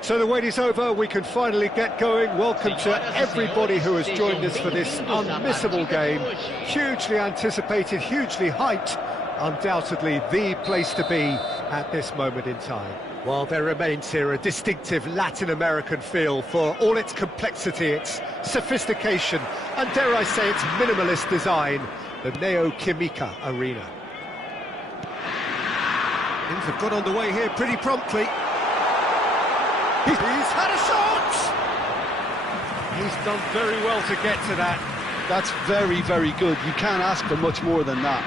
So the wait is over, we can finally get going. Welcome to everybody who has joined us for this unmissable game. Hugely anticipated, hugely hyped, undoubtedly the place to be at this moment in time. While there remains here a distinctive Latin American feel for all its complexity, its sophistication, and dare I say its minimalist design, the Neo Química Arena. Things have got underway here pretty promptly. He's had a shot! He's done very well to get to that. That's very, very good. You can't ask for much more than that.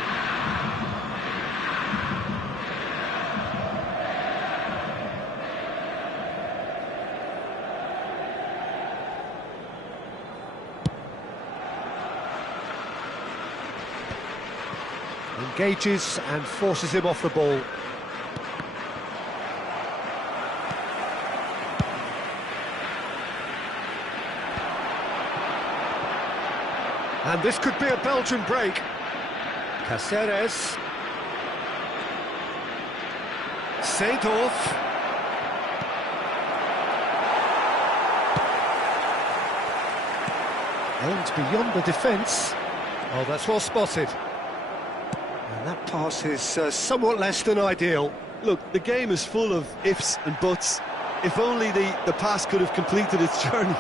Engages and forces him off the ball. And this could be a Belgian break. Cáceres. Seedorf. And beyond the defence. Oh, that's well spotted. And that pass is somewhat less than ideal. Look, the game is full of ifs and buts. If only the pass could have completed its journey.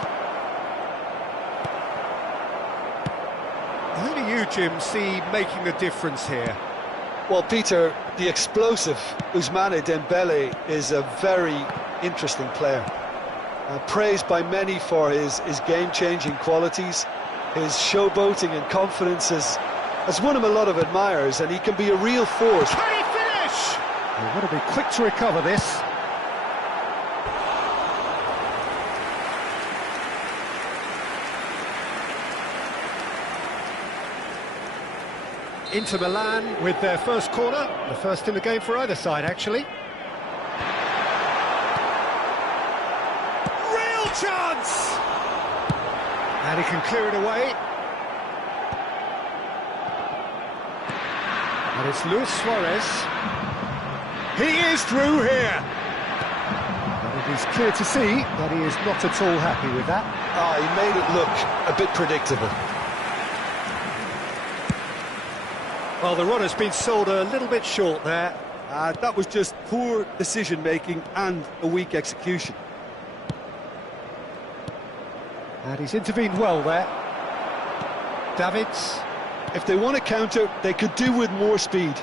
Who do you, Jim, see making a difference here? Well, Peter, the explosive Ousmane Dembele is a very interesting player. Praised by many for his game-changing qualities. His showboating and confidence has won him a lot of admirers, and he can be a real force. Can he finish? Well, got to be quick to recover this. Inter Milan with their first corner, the first in the game for either side, actually. Real chance! And he can clear it away. And it's Luis Suarez. He is through here. And it is clear to see that he is not at all happy with that. He made it look a bit predictable. Well, the run has been sold a little bit short there. That was just poor decision-making and a weak execution. And he's intervened well there. Davids. If they want to counter, they could do with more speed.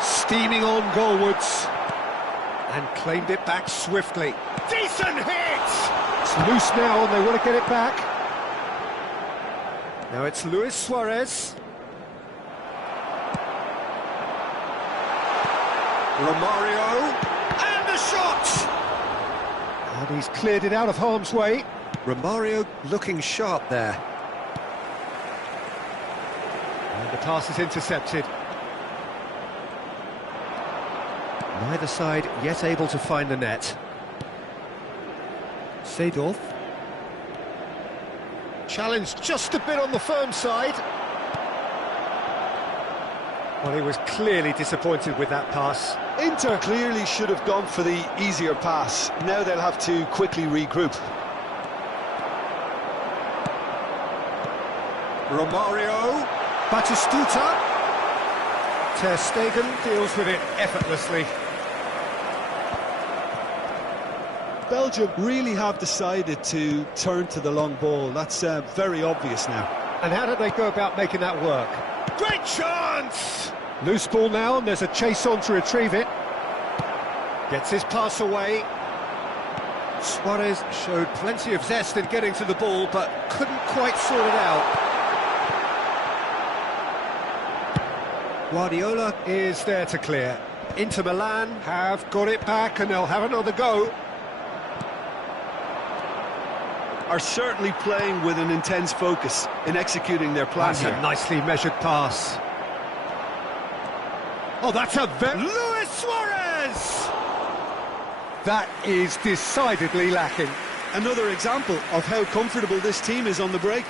Steaming on goalwards. And claimed it back swiftly. Decent hit! It's loose now and they want to get it back. Now it's Luis Suarez. Romario, and the shot! And he's cleared it out of harm's way. Romario looking sharp there. And the pass is intercepted. Neither side yet able to find the net. Seedorf. Challenged just a bit on the firm side. Well, he was clearly disappointed with that pass. Inter clearly should have gone for the easier pass. Now they'll have to quickly regroup. Romario, Batistuta. Ter Stegen deals with it effortlessly. Belgium really have decided to turn to the long ball. That's very obvious now. And how did they go about making that work? Great chance! Loose ball now, and there's a chase on to retrieve it. Gets his pass away. Suarez showed plenty of zest in getting to the ball, but couldn't quite sort it out. Guardiola is there to clear. Inter Milan have got it back, and they'll have another go. Are certainly playing with an intense focus in executing their plan. That's a nicely measured pass. Oh, that's a Luis Suarez! That is decidedly lacking. Another example of how comfortable this team is on the break.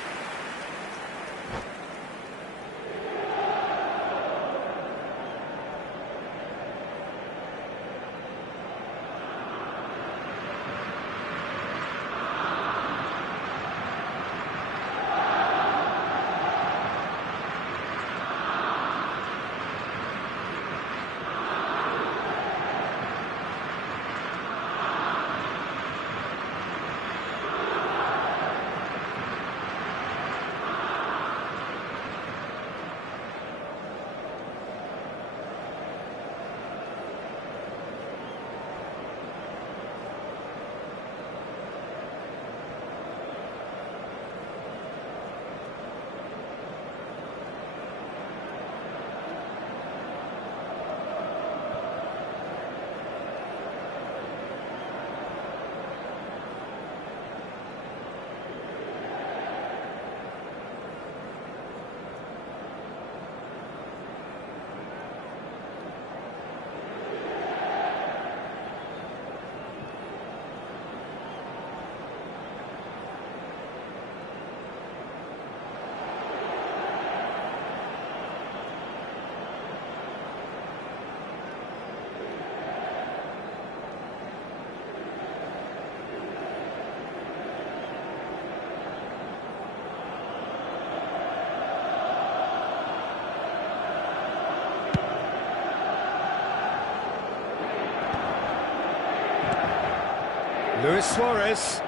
Luis Suarez.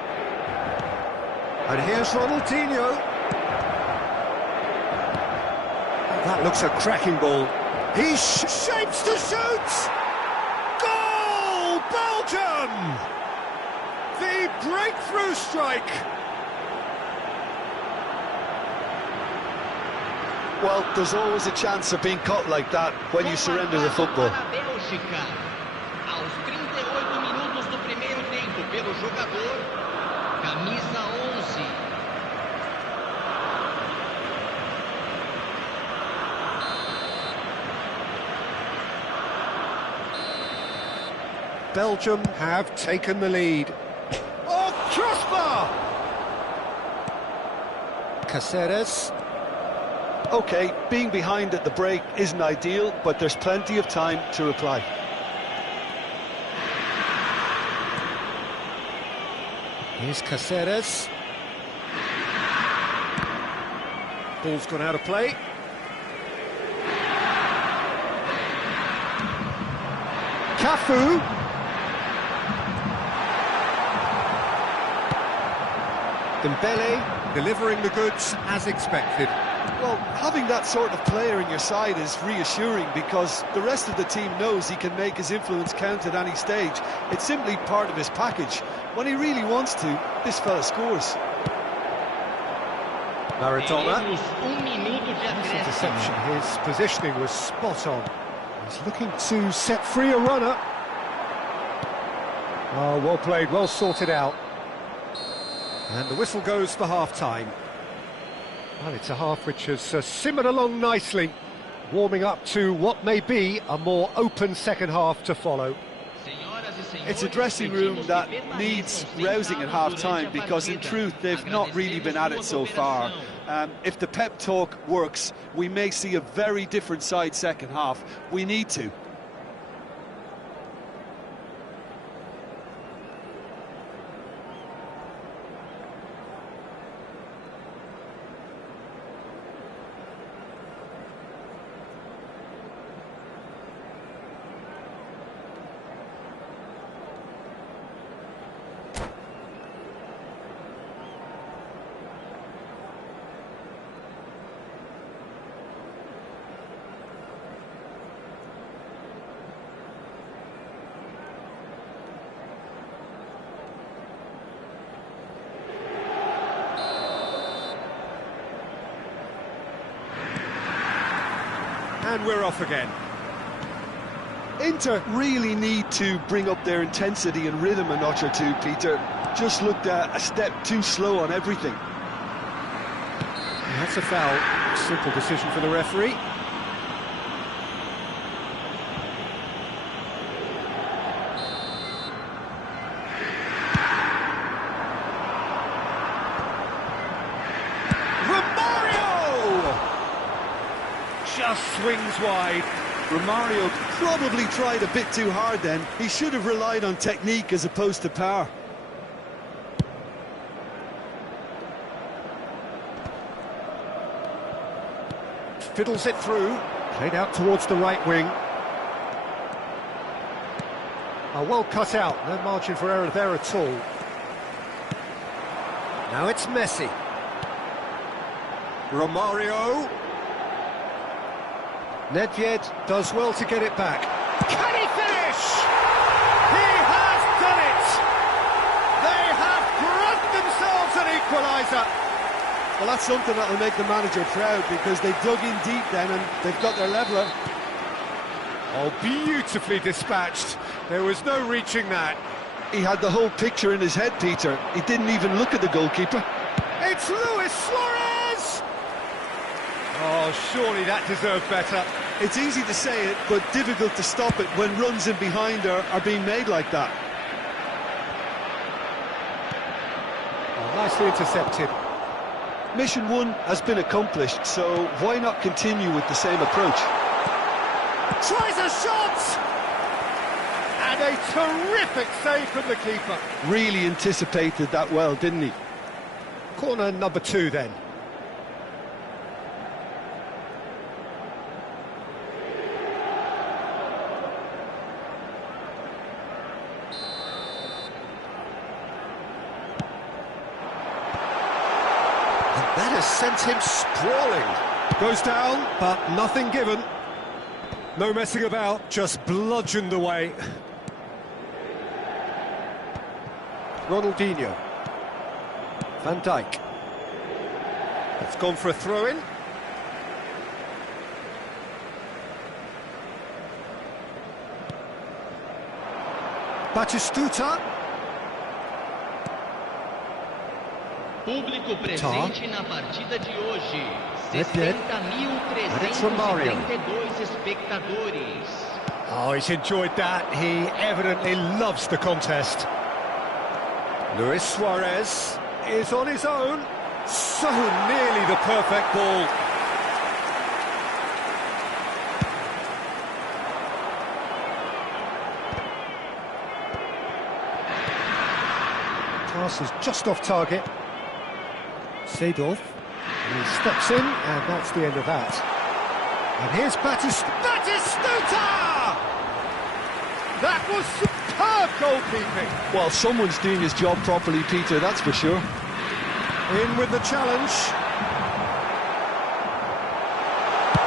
And here's Ronaldinho. That looks a cracking ball. He shapes to shoot! Goal! Belgium! The breakthrough strike! Well, there's always a chance of being caught like that when you surrender the football. Aos 38 minutos do primeiro tempo pelo jogador, camisa 11. Belgium have taken the lead. Oh, crossbar! Caceres. OK, being behind at the break isn't ideal, but there's plenty of time to reply. Here's Caceres. Ball's gone out of play. Cafu. Dembele delivering the goods as expected. Well, having that sort of player in your side is reassuring because the rest of the team knows he can make his influence count at any stage. It's simply part of his package. When he really wants to, this fella scores. Maradona. His interception, his positioning was spot on. He's looking to set free a runner. Oh, well played, well sorted out. And the whistle goes for half-time. Well, it's a half which has simmered along nicely, warming up to what may be a more open second half to follow. It's a dressing room that needs rousing at half-time because, in truth, they've not really been at it so far. If the pep talk works, we may see a very different side second half. We need to. And we're off again. Inter really need to bring up their intensity and rhythm a notch or two, Peter. Just looked a step too slow on everything. That's a foul. Simple decision for the referee. Just swings wide. Romario probably tried a bit too hard then. He should have relied on technique as opposed to power. Fiddles it through. Played out towards the right wing. Well cut out. No margin for error there at all. Now it's Messi. Romario. Nedved does well to get it back. Can he finish? He has done it! They have grabbed themselves an equaliser. Well, that's something that will make the manager proud because they dug in deep then and they've got their leveller. Oh, beautifully dispatched. There was no reaching that. He had the whole picture in his head, Peter. He didn't even look at the goalkeeper. It's Luis Suarez! Oh, surely that deserved better. It's easy to say it, but difficult to stop it when runs in behind are being made like that. Oh, nicely intercepted. Mission 1 has been accomplished, so why not continue with the same approach? Tries a shot! And a terrific save from the keeper. Really anticipated that well, didn't he? Corner number 2 then. just sent him sprawling. Goes down, but nothing given. No messing about, just bludgeoned away. Ronaldinho. Van Dijk. It's gone for a throw-in. Batistuta. Público presente na partida de hoje. Left-Ed. 60.332 espectadores. Oh, he's enjoyed that. He evidently loves the contest. Luis Suarez is on his own. So nearly the perfect ball. Pass is just off target. Seedorf. And he steps in, and that's the end of that. And here's Batistuta! That was superb goalkeeping. Well, someone's doing his job properly, Peter, that's for sure. In with the challenge.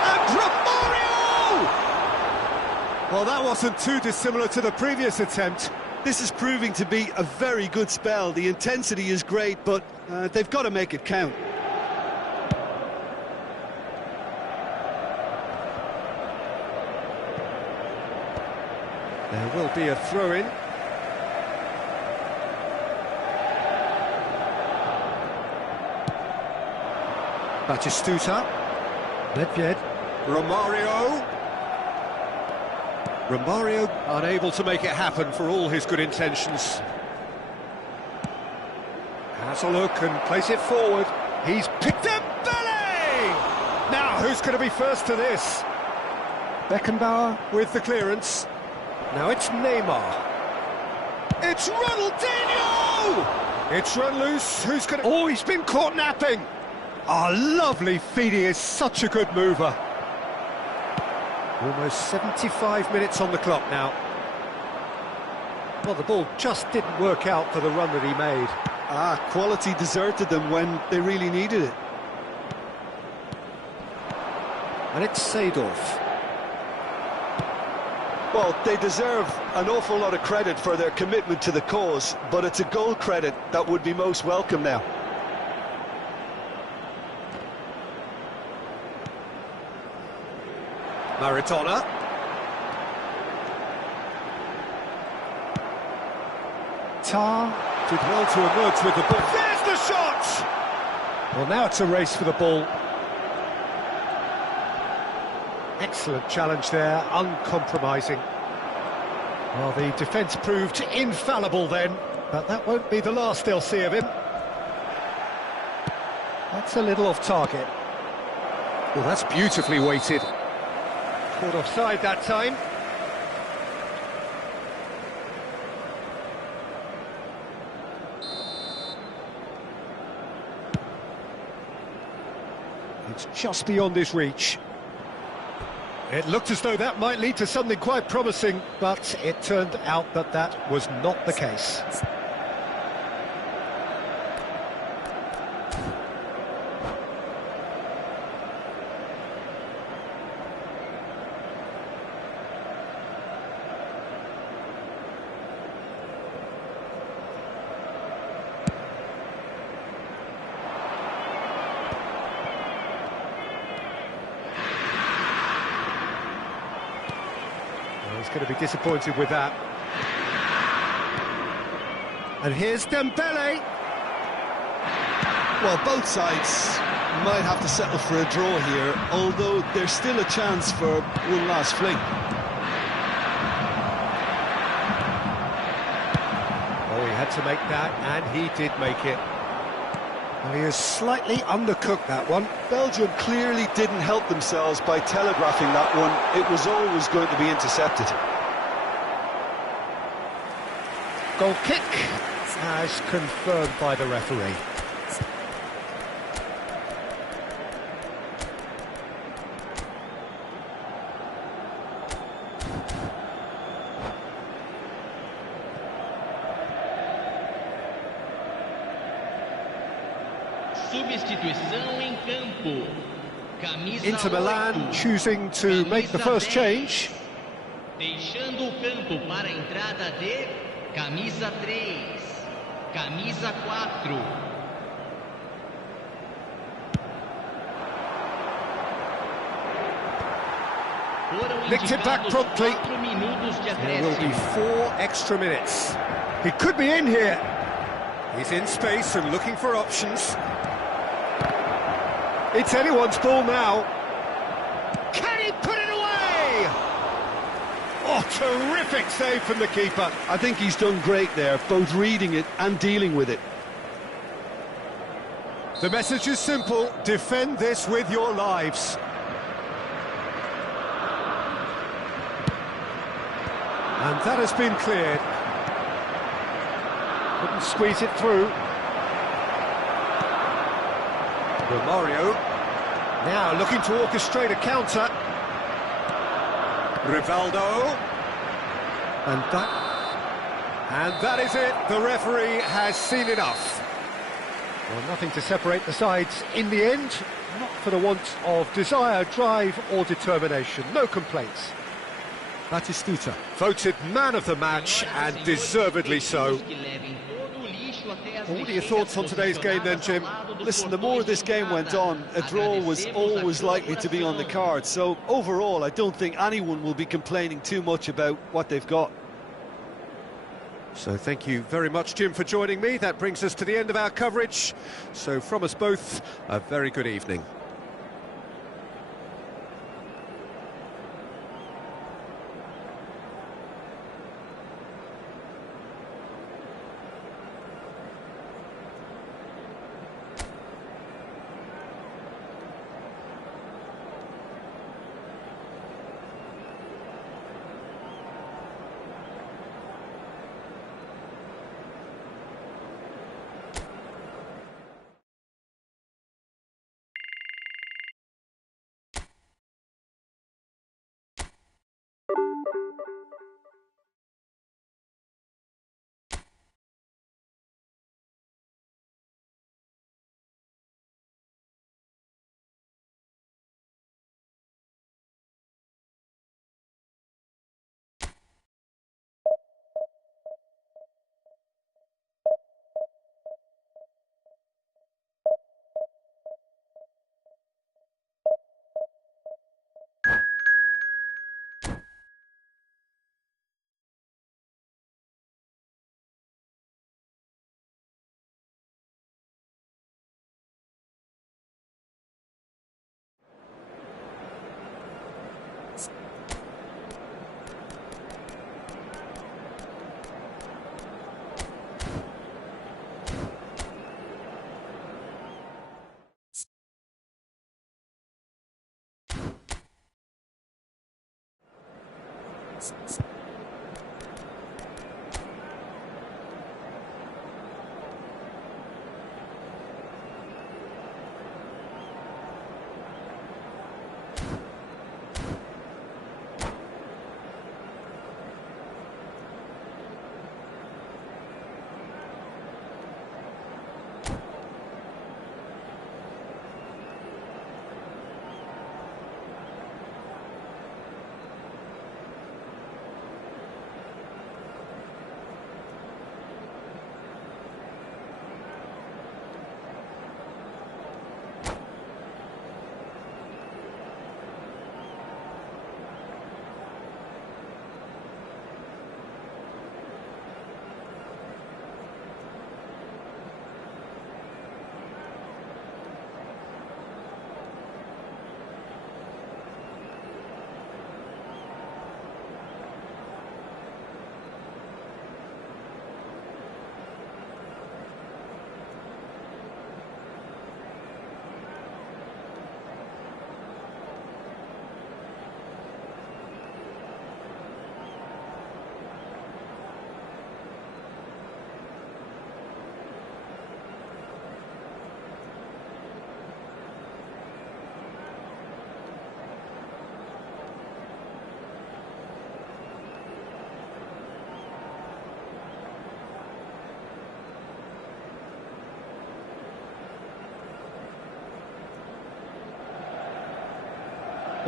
And Romario! Well, that wasn't too dissimilar to the previous attempt. This is proving to be a very good spell. The intensity is great, but they've got to make it count. There will be a throw-in. Batistuta. Left-Ed. Romario. Romario unable to make it happen for all his good intentions. Has a look and plays it forward. He's picked up Belly! Now, who's going to be first to this? Beckenbauer with the clearance. Now it's Neymar. It's Ronaldinho! It's run loose. Who's going to... Oh, he's been caught napping. Ah, lovely feed. He is such a good mover. Almost 75 minutes on the clock now. Well, the ball just didn't work out for the run that he made. Quality deserted them when they really needed it. And it's Seedorf. Well, they deserve an awful lot of credit for their commitment to the cause, but it's a goal credit that would be most welcome now. Maradona. Tar did well to emerge with the ball. There's the shot! Well, now it's a race for the ball. Excellent challenge there, uncompromising. Well, the defence proved infallible then, but that won't be the last they'll see of him. That's a little off target. Well, that's beautifully weighted. Caught offside that time. It's just beyond his reach. It looked as though that might lead to something quite promising, but it turned out that that was not the case. He's going to be disappointed with that. And here's Dembele. Well, both sides might have to settle for a draw here, although there's still a chance for one last fling. Oh, he had to make that, and he did make it. Well, he has slightly undercooked that one. Belgium clearly didn't help themselves by telegraphing that one. It was always going to be intercepted. Goal kick, as confirmed by the referee. Substituição em campo. Camisa Inter Milan 8. choosing to make the first change. Deixando o campo para a entrada de camisa 3, camisa 4. Nicked it back promptly. 4 minutos de There will be acréscimo. 4 extra minutes. He could be in here. He's in space and looking for options. It's anyone's ball now. Can he put it away? Oh, terrific save from the keeper. I think he's done great there, both reading it and dealing with it. The message is simple: defend this with your lives. And that has been cleared. Couldn't squeeze it through. Romario now looking to orchestrate a counter. Rivaldo. And that is it. The referee has seen enough. Well, nothing to separate the sides in the end. Not for the want of desire, drive or determination. No complaints. Batistuta voted man of the match, and deservedly so. What are your thoughts on today's game then, Jim? Listen, the more this game went on, a draw was always likely to be on the card. So overall, I don't think anyone will be complaining too much about what they've got. So thank you very much, Jim, for joining me. That brings us to the end of our coverage. So from us both, a very good evening.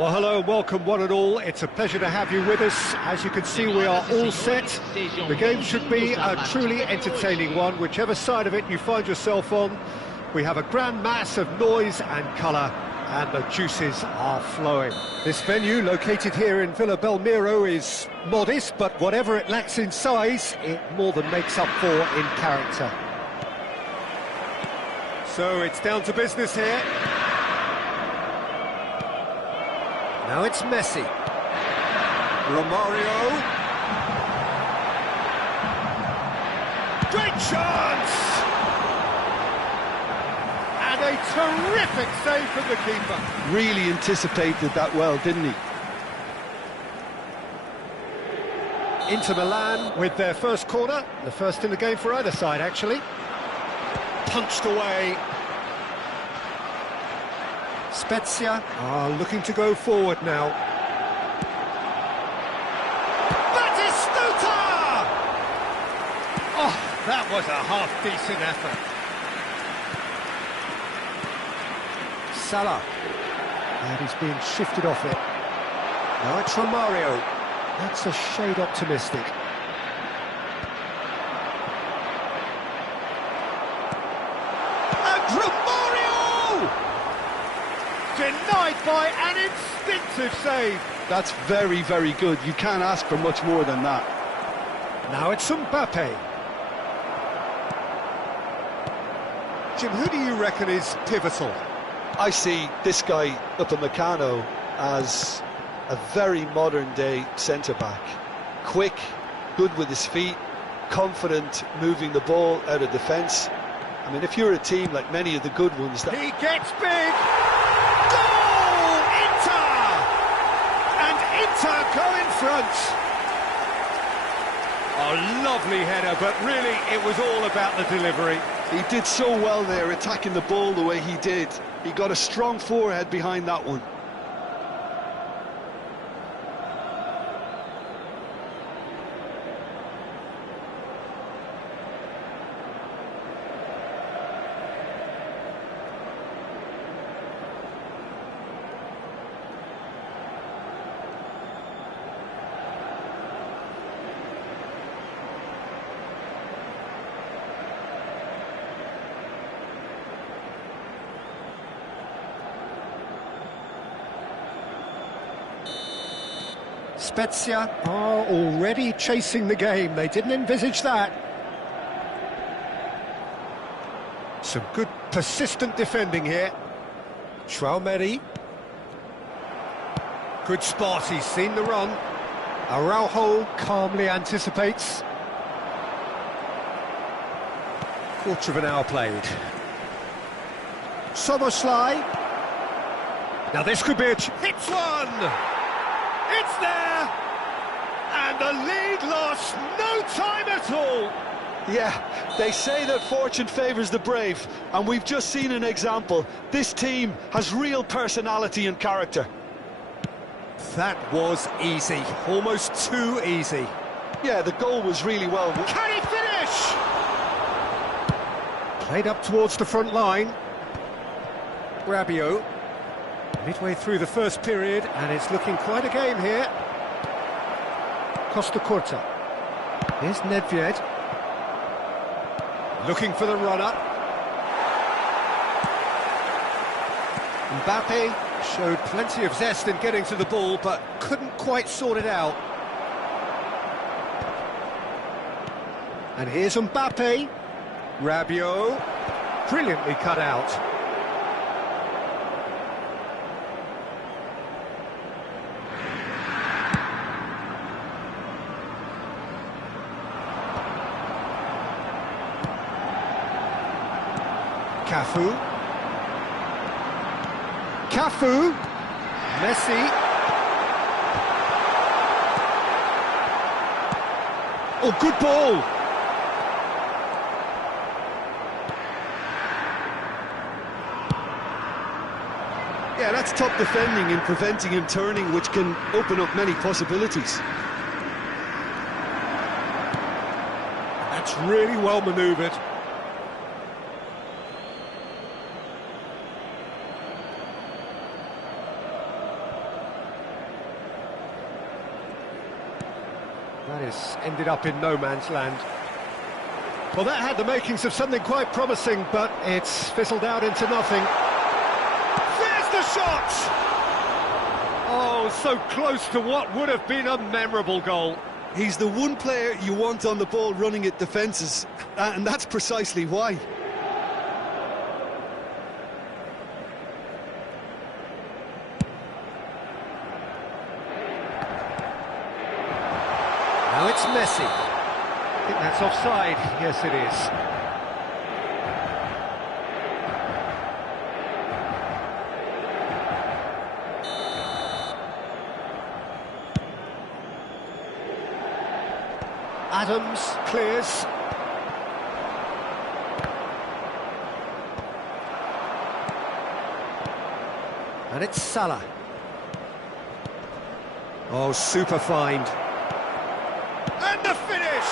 Well, hello and welcome one and all. It's a pleasure to have you with us. As you can see, we are all set. The game should be a truly entertaining one, whichever side of it you find yourself on. We have a grand mass of noise and colour, and the juices are flowing. This venue, located here in Villa Belmiro, is modest, but whatever it lacks in size, it more than makes up for in character. So it's down to business here. Now it's Messi. Romario. Great chance! And a terrific save from the keeper. Really anticipated that well, didn't he? Inter Milan with their first corner. The first in the game for either side, actually. Punched away. Spezia are looking to go forward now. Batistuta! Oh, that was a half-decent effort. Salah. And he's being shifted off it. Now it's Romario. That's a shade optimistic. And Romario! Denied by an instinctive save. That's very, very good. You can't ask for much more than that. Now it's Mbappe. Jim, who do you reckon is pivotal? I see this guy, Upamecano, as a very modern-day centre-back. Quick, good with his feet, confident moving the ball out of defence. I mean, if you're a team like many of the good ones... He gets big! Goal! Inter! And Inter go in front. A lovely header, but really it was all about the delivery. He did so well there, attacking the ball the way he did. He got a strong forehead behind that one. Spezia are already chasing the game. They didn't envisage that. Some good persistent defending here. Traumeri. Good spot, he's seen the run. Araujo calmly anticipates. Quarter of an hour played. Soboslai. Now this could be a... Hits one! It's there! And the lead lost no time at all! Yeah, they say that fortune favours the brave, and we've just seen an example. This team has real personality and character. That was easy, almost too easy. Yeah, the goal was really well... Can he finish? Played up towards the front line. Rabiot. Midway through the first period, and it's looking quite a game here. Costa Curta. Here's Nedved. Looking for the runner. Mbappe showed plenty of zest in getting to the ball, but couldn't quite sort it out. And here's Mbappe. Rabiot. Brilliantly cut out. Cafu, Messi. Oh, good ball. Yeah, that's top defending and preventing him turning, which can open up many possibilities. That's really well manoeuvred. And it's ended up in no man's land. Well, that had the makings of something quite promising, but it's fizzled out into nothing. There's the shot! Oh, so close to what would have been a memorable goal. He's the one player you want on the ball running at defences, and that's precisely why. Now it's Messi. I think that's offside. Yes, it is. Adams clears. And it's Salah. Oh, super find. And the finish!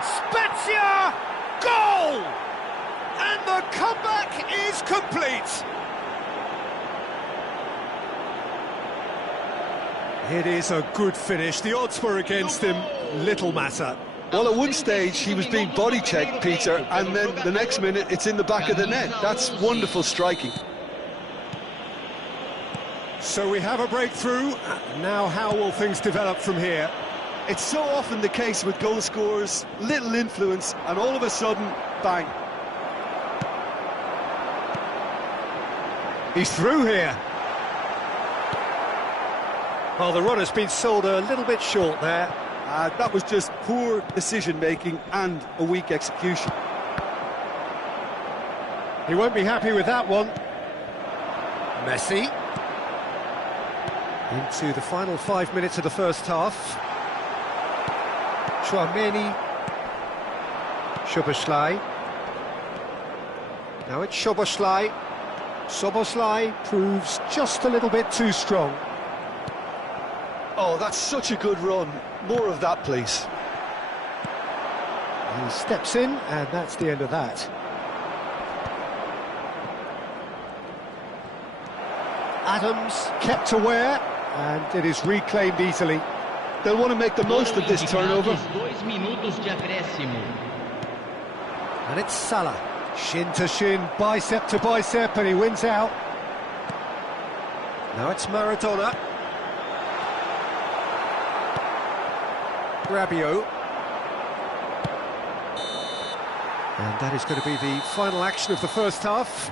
Spezia! Goal! And the comeback is complete! It is a good finish. The odds were against him. Little matter. Well, at one stage he was being body checked, Peter, and then the next minute it's in the back of the net. That's wonderful striking. So we have a breakthrough. Now how will things develop from here? It's so often the case with goal scorers, little influence, and all of a sudden, bang. He's through here. Well, the run has been sold a little bit short there. That was just poor decision-making and a weak execution. He won't be happy with that one. Messi. Into the final 5 minutes of the first half. Chouameni. Szoboszlai. Now it's Szoboszlai. Szoboszlai proves just a little bit too strong. Oh, that's such a good run. More of that, please. He steps in, and that's the end of that. Adams kept aware, and it is reclaimed easily. They'll want to make the most of this turnover. And it's Salah. Shin to shin, bicep to bicep, and he wins out. Now it's Maradona. Rabiot. And that is going to be the final action of the first half.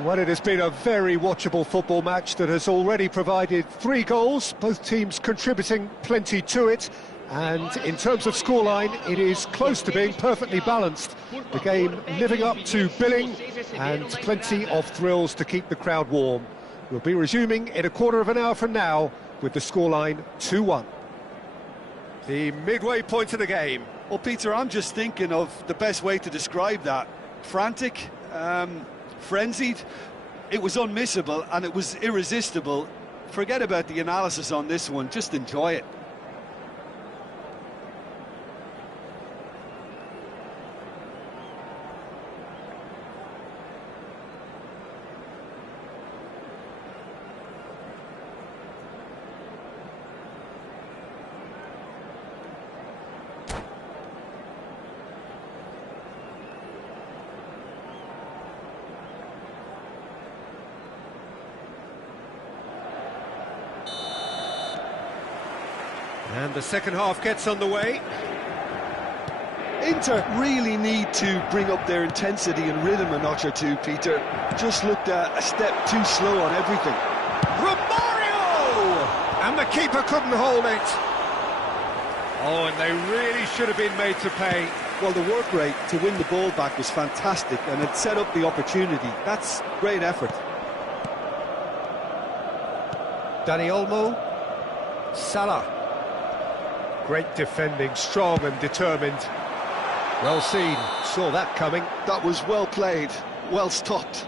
Well, it has been a very watchable football match that has already provided 3 goals, both teams contributing plenty to it. And in terms of scoreline, it is close to being perfectly balanced. The game living up to billing and plenty of thrills to keep the crowd warm. We'll be resuming in a quarter of an hour from now with the scoreline 2-1. The midway point of the game. Well, Peter, I'm just thinking of the best way to describe that. Frantic, frenzied. It was unmissable and it was irresistible. Forget about the analysis on this one, just enjoy it. And the second half gets underway. Inter really need to bring up their intensity and rhythm a notch or two, Peter. Just looked a step too slow on everything. Romario! And the keeper couldn't hold it. Oh, and they really should have been made to pay. Well, the work rate to win the ball back was fantastic, and it set up the opportunity. That's great effort. Dani Olmo. Salah. Great defending, strong and determined. Well seen, saw that coming. That was well played, well stopped.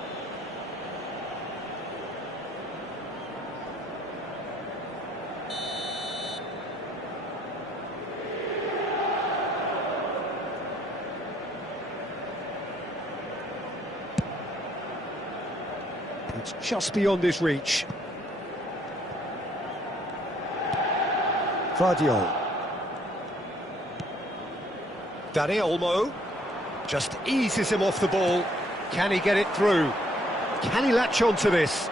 It's just beyond his reach. Partido. Dani Olmo just eases him off the ball. Can he get it through? Can he latch on to this?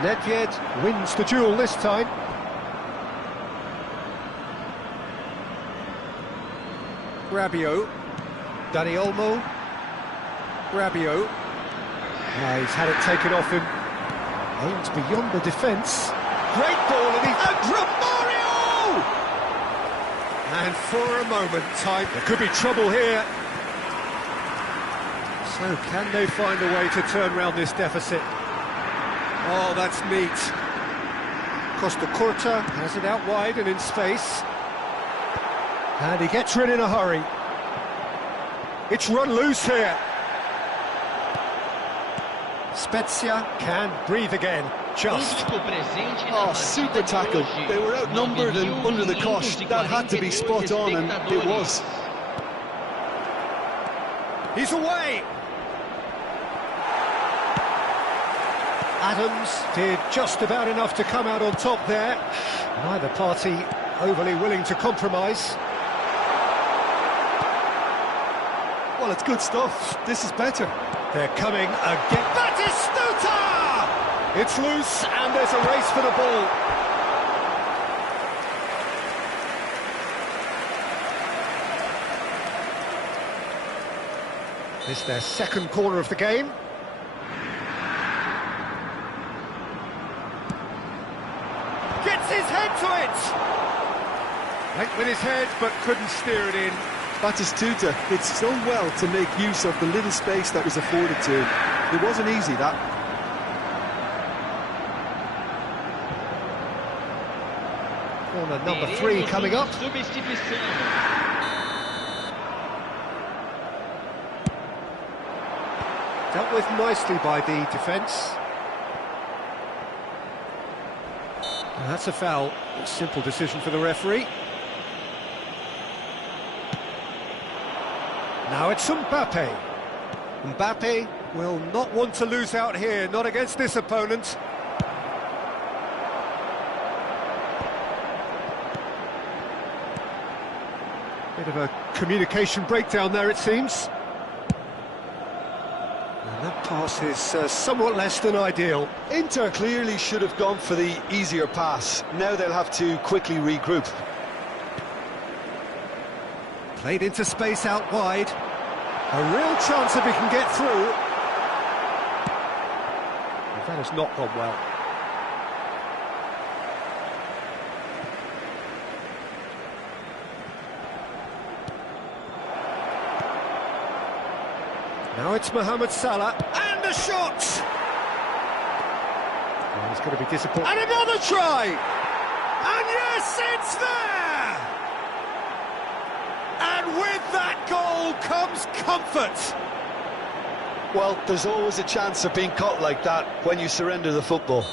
Nedved wins the duel this time. Rabiot. Dani Olmo. Rabiot. He's had it taken off him. Aimed beyond the defence. Great ball, and Romario! And for a moment, there could be trouble here. So can they find a way to turn around this deficit? Oh, that's neat. Costa Curta has it out wide and in space. And he gets rid in a hurry. It's run loose here. Spezia can breathe again. Just. Oh, super tackle. They were outnumbered and under the cosh. That had to be spot on, and it was. He's away. Adams did just about enough to come out on top there. Neither party overly willing to compromise. Well, it's good stuff. This is better. They're coming again. Batistuta! It's loose, and there's a race for the ball. This is their second corner of the game. Gets his head to it! Went with his head, but couldn't steer it in. Batistuta did so well to make use of the little space that was afforded to him. It wasn't easy, that. Corner number 3 coming up. Dealt with nicely by the defence. And that's a foul. A simple decision for the referee. Now it's Mbappe. Mbappe will not want to lose out here, not against this opponent. Bit of a communication breakdown there, it seems. And that pass is somewhat less than ideal. Inter clearly should have gone for the easier pass. Now they'll have to quickly regroup. Played into space out wide. A real chance if he can get through. But that has not gone well. Now it's Mohamed Salah, and a shot! Oh, he's going to be disappointed. And another try! And yes, it's there! And with that goal comes comfort. Well, there's always a chance of being caught like that when you surrender the football.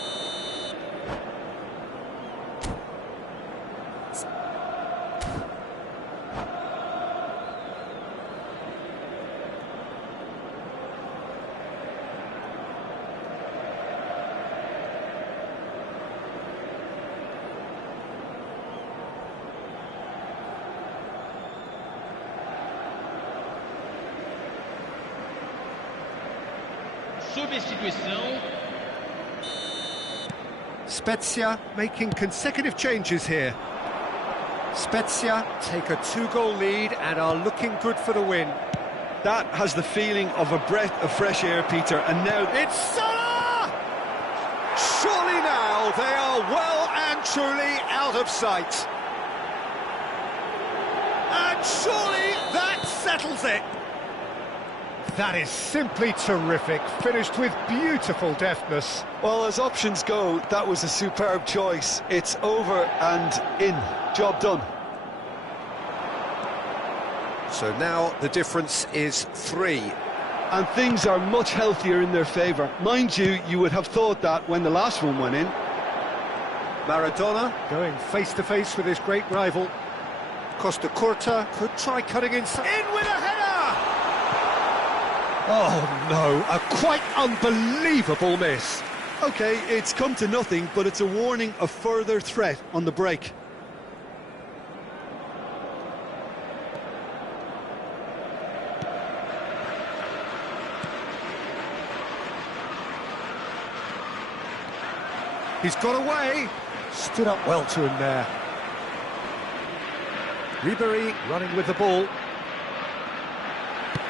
Substituição. Spezia making consecutive changes here. Spezia take a 2-goal lead and are looking good for the win. That has the feeling of a breath of fresh air, Peter, and now... It's Salah! Surely now they are well and truly out of sight. And surely that settles it. That is simply terrific, finished with beautiful deftness. Well, as options go, that was a superb choice. It's over and in. Job done. So now the difference is 3. And things are much healthier in their favour. Mind you, you would have thought that when the last one went in. Maradona going face-to-face with his great rival. Costa Curta could try cutting inside. In with a header! Oh no, a quite unbelievable miss. OK, it's come to nothing, but it's a warning of further threat on the break. He's got away. Stood up well to him there. Ribéry running with the ball.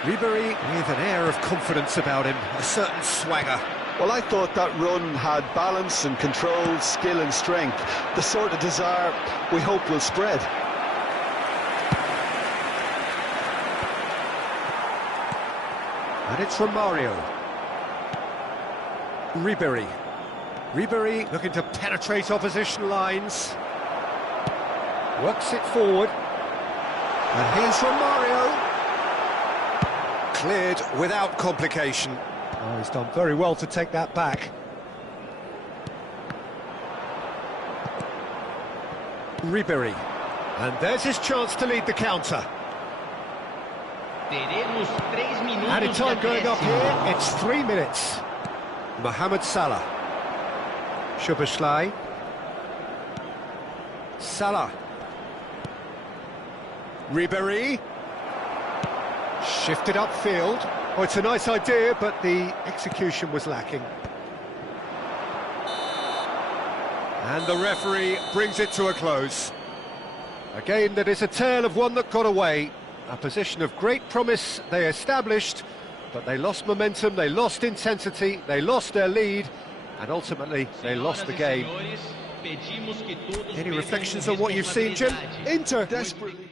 Ribéry with an air of confidence about him, a certain swagger. Well, I thought that run had balance and control, skill and strength, the sort of desire we hope will spread. And it's from Mario. Ribéry. Ribéry looking to penetrate opposition lines. Works it forward. And here's from Mario. Cleared without complication. Oh, he's done very well to take that back. Ribéry. And there's his chance to lead the counter. Added time going up here, it's 3 minutes. Mohamed Salah. Szoboszlai. Salah. Ribéry. Shifted upfield. Oh, it's a nice idea, but the execution was lacking. And the referee brings it to a close. A game that is a tale of one that got away. A position of great promise they established, but they lost momentum, they lost intensity, they lost their lead, and ultimately they lost the game. Any reflections on what you've seen, Jim? Inter desperately.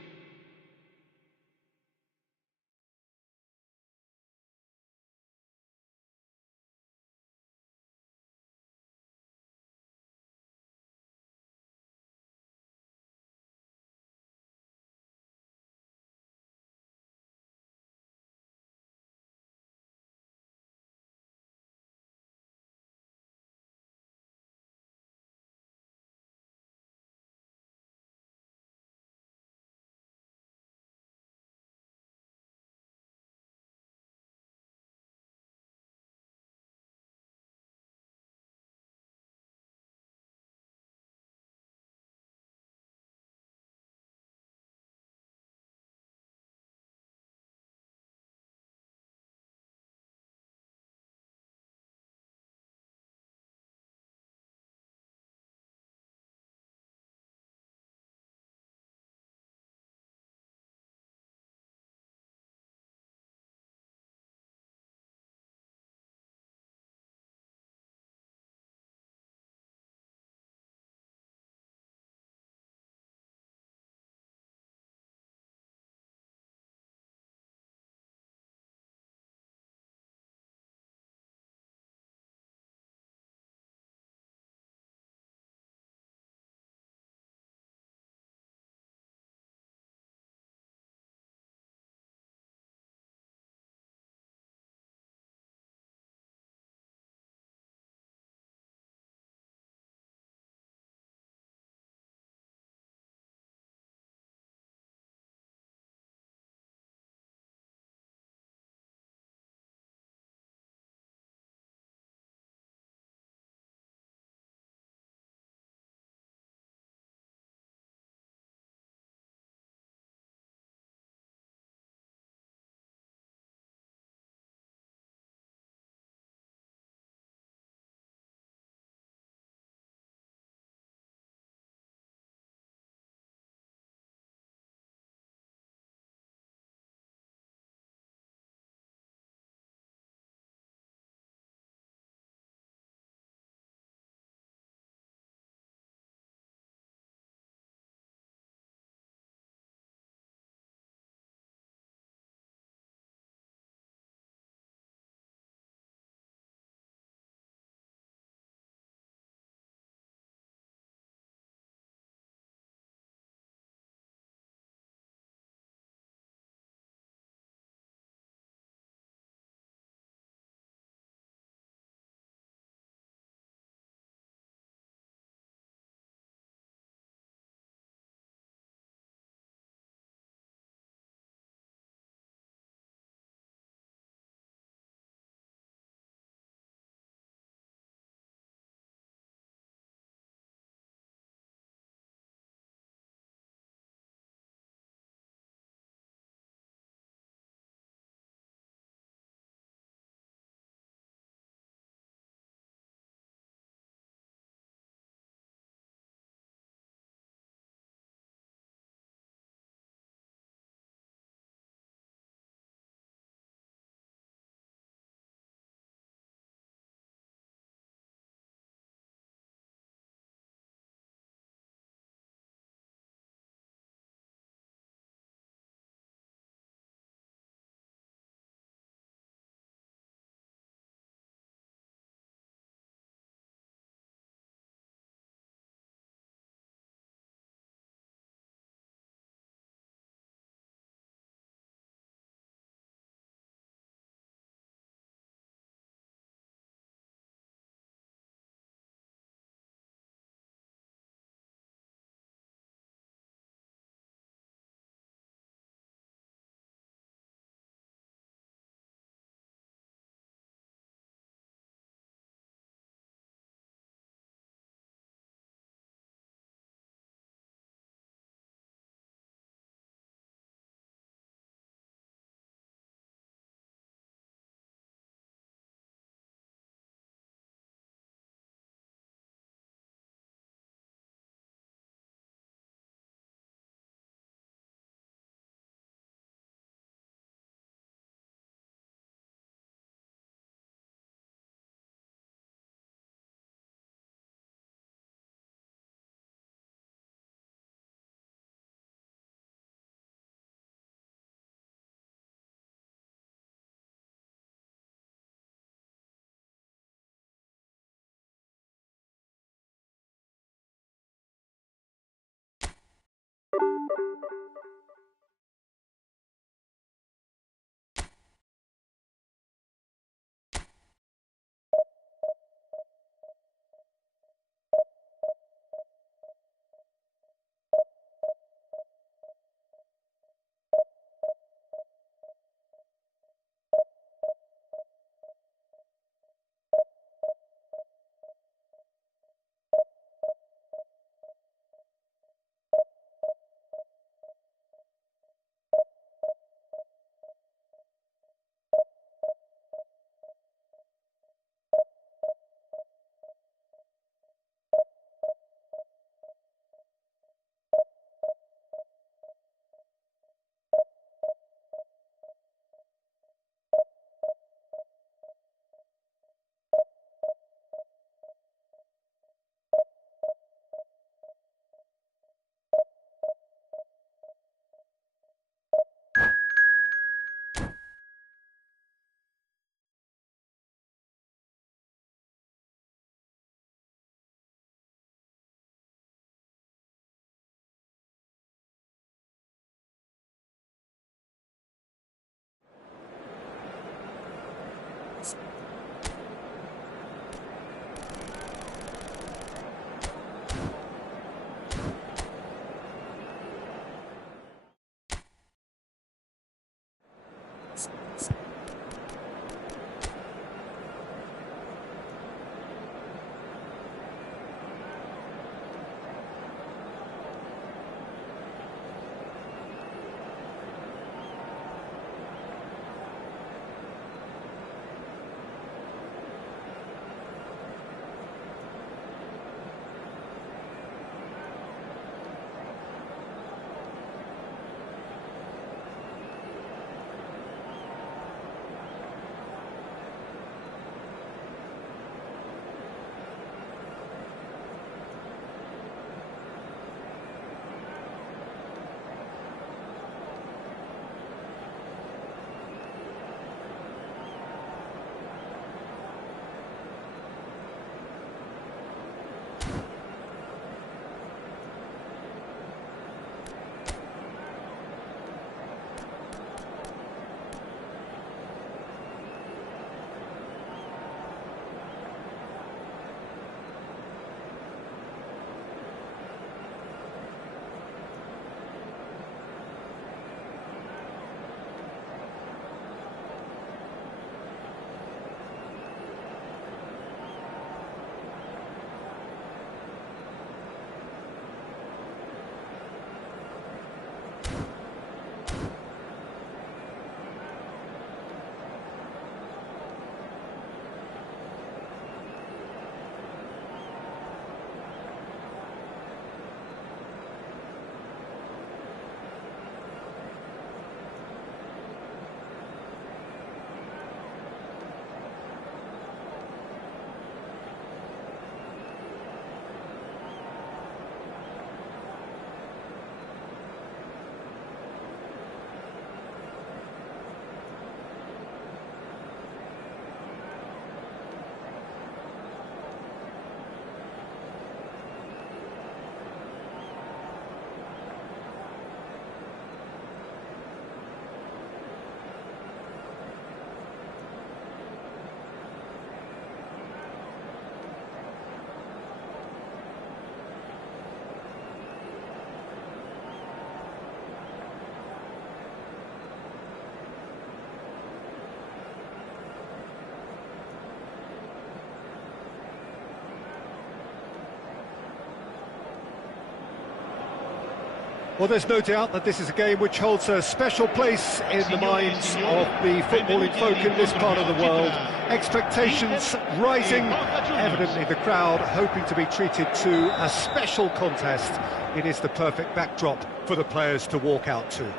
Well, there's no doubt that this is a game which holds a special place in the minds of the footballing folk in this part of the world. Expectations rising, evidently the crowd hoping to be treated to a special contest. It is the perfect backdrop for the players to walk out to.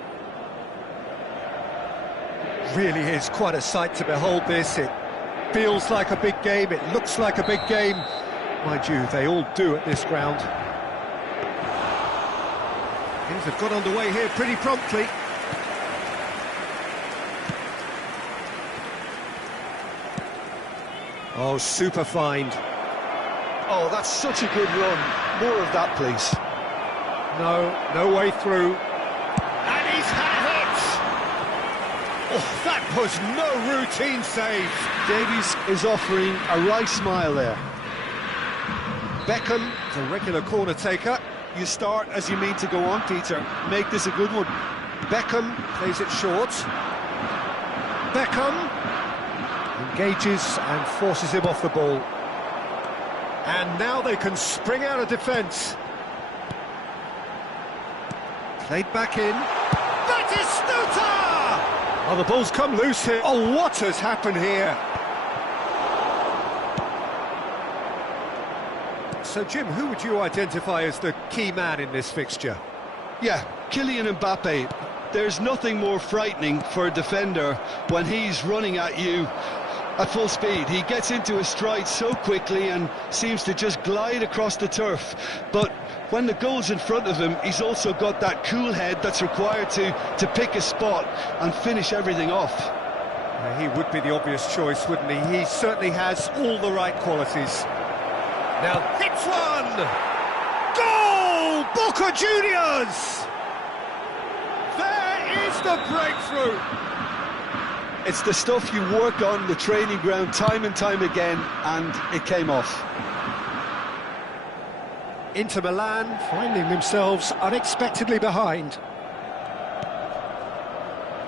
Really is quite a sight to behold this. It feels like a big game, it looks like a big game. Mind you, they all do at this ground. Things have got underway here pretty promptly. Oh, super find. Oh, that's such a good run. More of that, please. No way through. And he's had it! Oh, that was no routine save. Davies is offering a right smile there. Beckham, the regular corner taker. You start as you mean to go on, Peter. Make this a good one. Beckham plays it short. Beckham engages and forces him off the ball. And now they can spring out of defence. Played back in. Batistuta! Oh, the ball's come loose here. Oh, what has happened here? So, Jim, who would you identify as the key man in this fixture? Yeah, Kylian Mbappe. There's nothing more frightening for a defender when he's running at you at full speed. He gets into a stride so quickly and seems to just glide across the turf. But when the goal's in front of him, he's also got that cool head that's required to pick a spot and finish everything off. He would be the obvious choice, wouldn't he? He certainly has all the right qualities. Now hits one! Goal! Boca Juniors! There is the breakthrough! It's the stuff you work on the training ground time and time again, and it came off. Inter Milan finding themselves unexpectedly behind.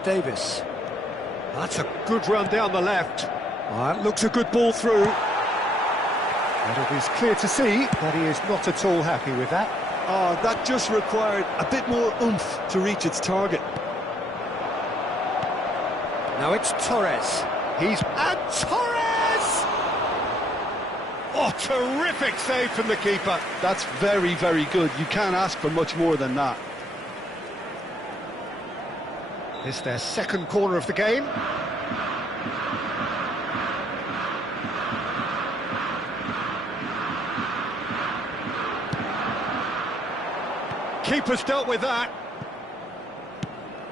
Davis. That's a good run down the left. That looks a good ball through. But it is clear to see that he is not at all happy with that. Oh, that just required a bit more oomph to reach its target. Now it's Torres. And Torres! Oh, terrific save from the keeper. That's very, very good. You can't ask for much more than that. It's their second corner of the game. Keeper's dealt with that.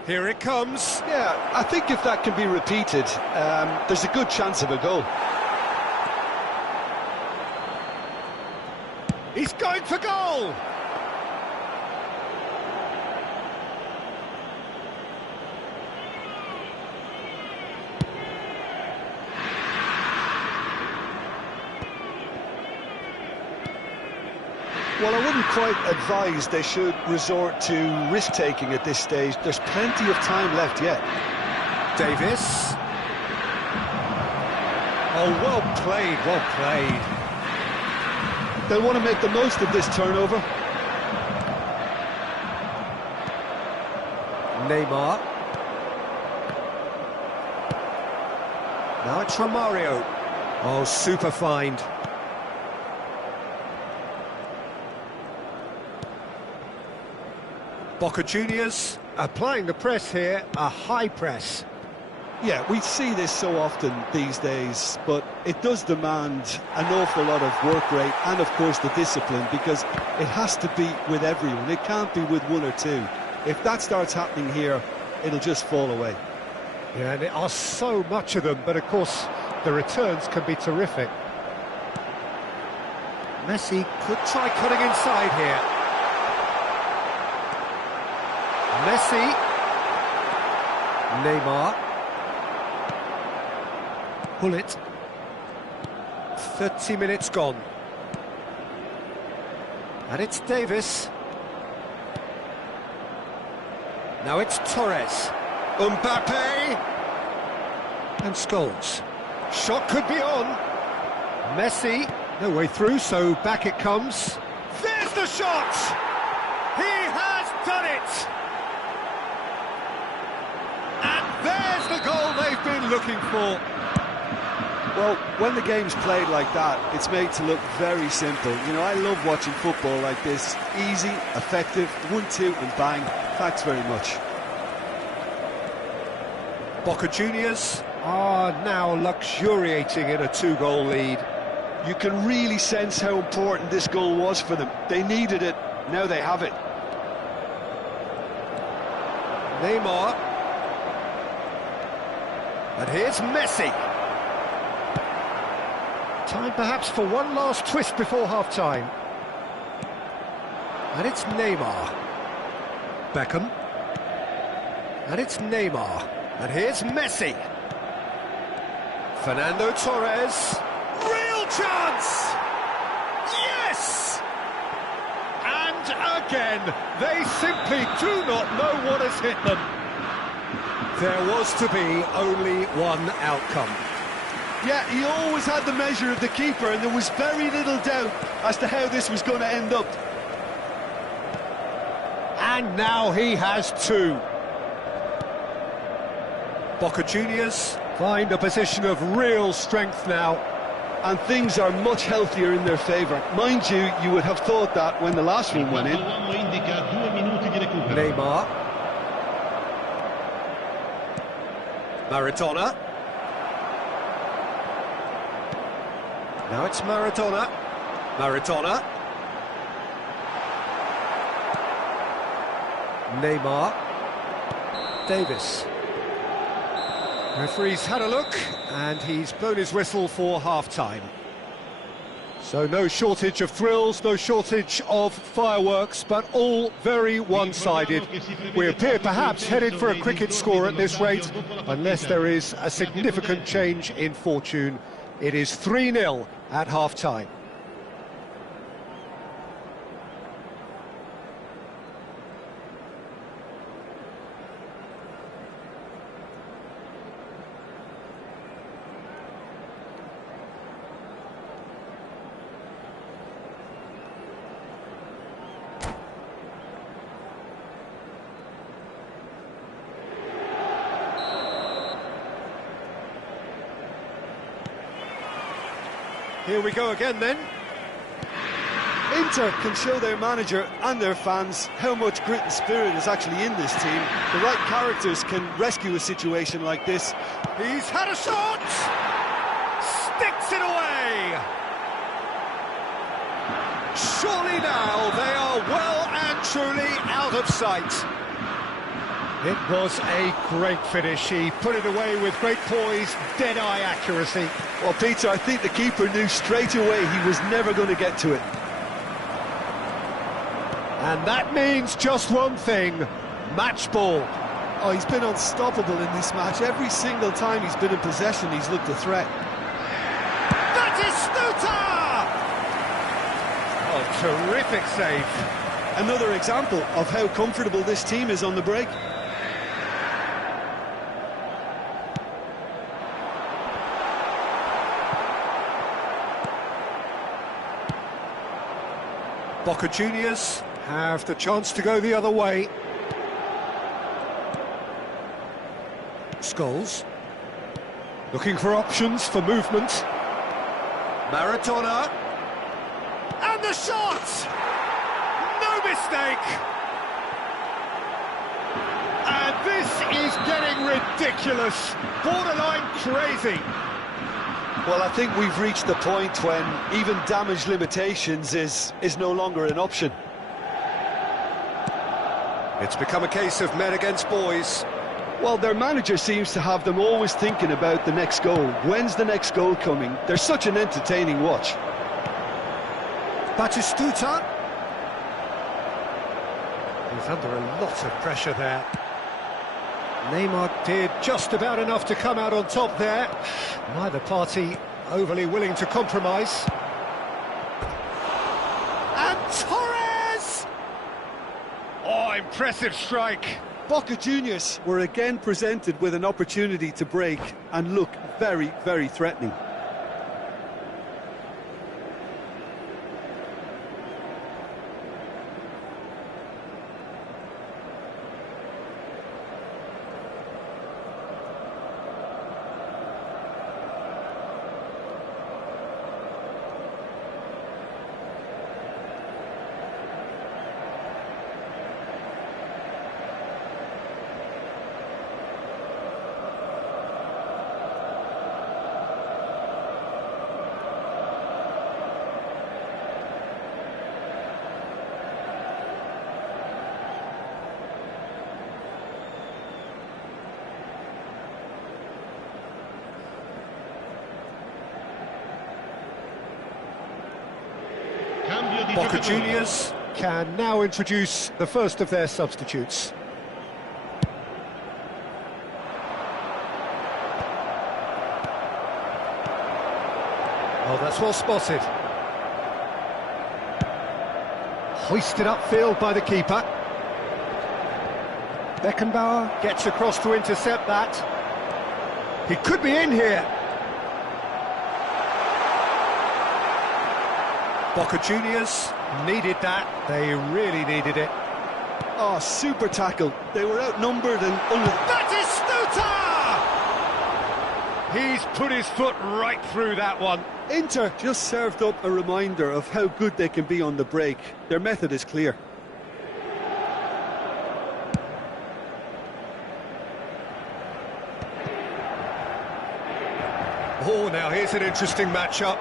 Here it comes. Yeah, I think if that can be repeated, there's a good chance of a goal. He's going for goal! Well, I wouldn't quite advise they should resort to risk-taking at this stage. There's plenty of time left yet. Davis. Oh, well played, well played. They'll want to make the most of this turnover. Neymar. Now it's Romario. Oh, super find. Boca Juniors applying the press here, a high press. Yeah, we see this so often these days, but it does demand an awful lot of work rate and, of course, the discipline, because it has to be with everyone. It can't be with one or two. If that starts happening here, it'll just fall away. Yeah, and there are so much of them, but, of course, the returns can be terrific. Messi could try cutting inside here. Messi. Neymar. Pull it. 30 minutes gone. And it's Davis. Now it's Torres. Mbappe. And Scholes. Shot could be on. Messi. No way through, so back it comes. There's the shot! He has done it! And there's the goal they've been looking for. Well, when the game's played like that, it's made to look very simple. You know, I love watching football like this. Easy, effective, 1-2 and bang. Thanks very much. Boca Juniors are now luxuriating in a 2-goal lead. You can really sense how important this goal was for them. They needed it, now they have it. Neymar. And here's Messi. Time perhaps for one last twist before half-time. And it's Neymar. Beckham. And it's Neymar. And here's Messi. Fernando Torres. Real chance! Yes! And again, they simply do not know what has hit them. There was to be only one outcome. Yeah, he always had the measure of the keeper, and there was very little doubt as to how this was going to end up. And now he has two. Boca Juniors find a position of real strength now. And things are much healthier in their favour. Mind you, you would have thought that when the last one went in. Neymar. Maradona. Now it's Maradona. Maradona. Neymar. Davis. Referee's had a look, and he's blown his whistle for half-time. So no shortage of thrills, no shortage of fireworks, but all very one-sided. We appear perhaps headed for a cricket score at this rate, unless there is a significant change in fortune. It is 3-0 at half-time. Here we go again then. Inter can show their manager and their fans how much grit and spirit is actually in this team. The right characters can rescue a situation like this. He's had a shot! Sticks it away! Surely now they are well and truly out of sight. It was a great finish. He put it away with great poise, dead-eye accuracy. Well, Peter, I think the keeper knew straight away he was never going to get to it. And that means just one thing, match ball. Oh, he's been unstoppable in this match. Every single time he's been in possession, he's looked a threat. That is Stuta! Oh, terrific save. Another example of how comfortable this team is on the break. Boca Juniors have the chance to go the other way. Scholes looking for options for movement. Maradona, and the shot! No mistake! And this is getting ridiculous, borderline crazy. Well, I think we've reached the point when even damage limitations is no longer an option. It's become a case of men against boys. Well, their manager seems to have them always thinking about the next goal. When's the next goal coming? They're such an entertaining watch. Batistuta. He's under a lot of pressure there. Neymar did just about enough to come out on top there. Neither party overly willing to compromise. And Torres! Oh, impressive strike. Boca Juniors were again presented with an opportunity to break and look very, very threatening. Boca Juniors can now introduce the first of their substitutes. Oh, that's well spotted. Hoisted upfield by the keeper. Beckenbauer gets across to intercept that. He could be in here. Boca Juniors needed that. They really needed it. Oh, super tackle. They were outnumbered and under... That is Stuta! He's put his foot right through that one. Inter just served up a reminder of how good they can be on the break. Their method is clear. Oh, now here's an interesting matchup.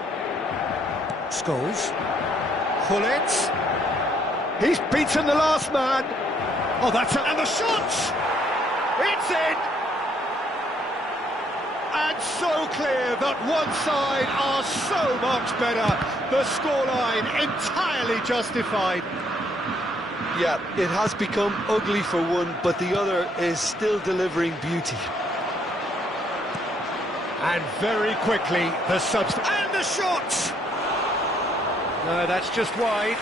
Scholes. Hullet. He's beaten the last man. Oh, that's it. And the shot! It's in! And so clear that one side are so much better. The scoreline entirely justified. Yeah, it has become ugly for one, but the other is still delivering beauty. And very quickly, the substitute. And the shot! No, that's just wide.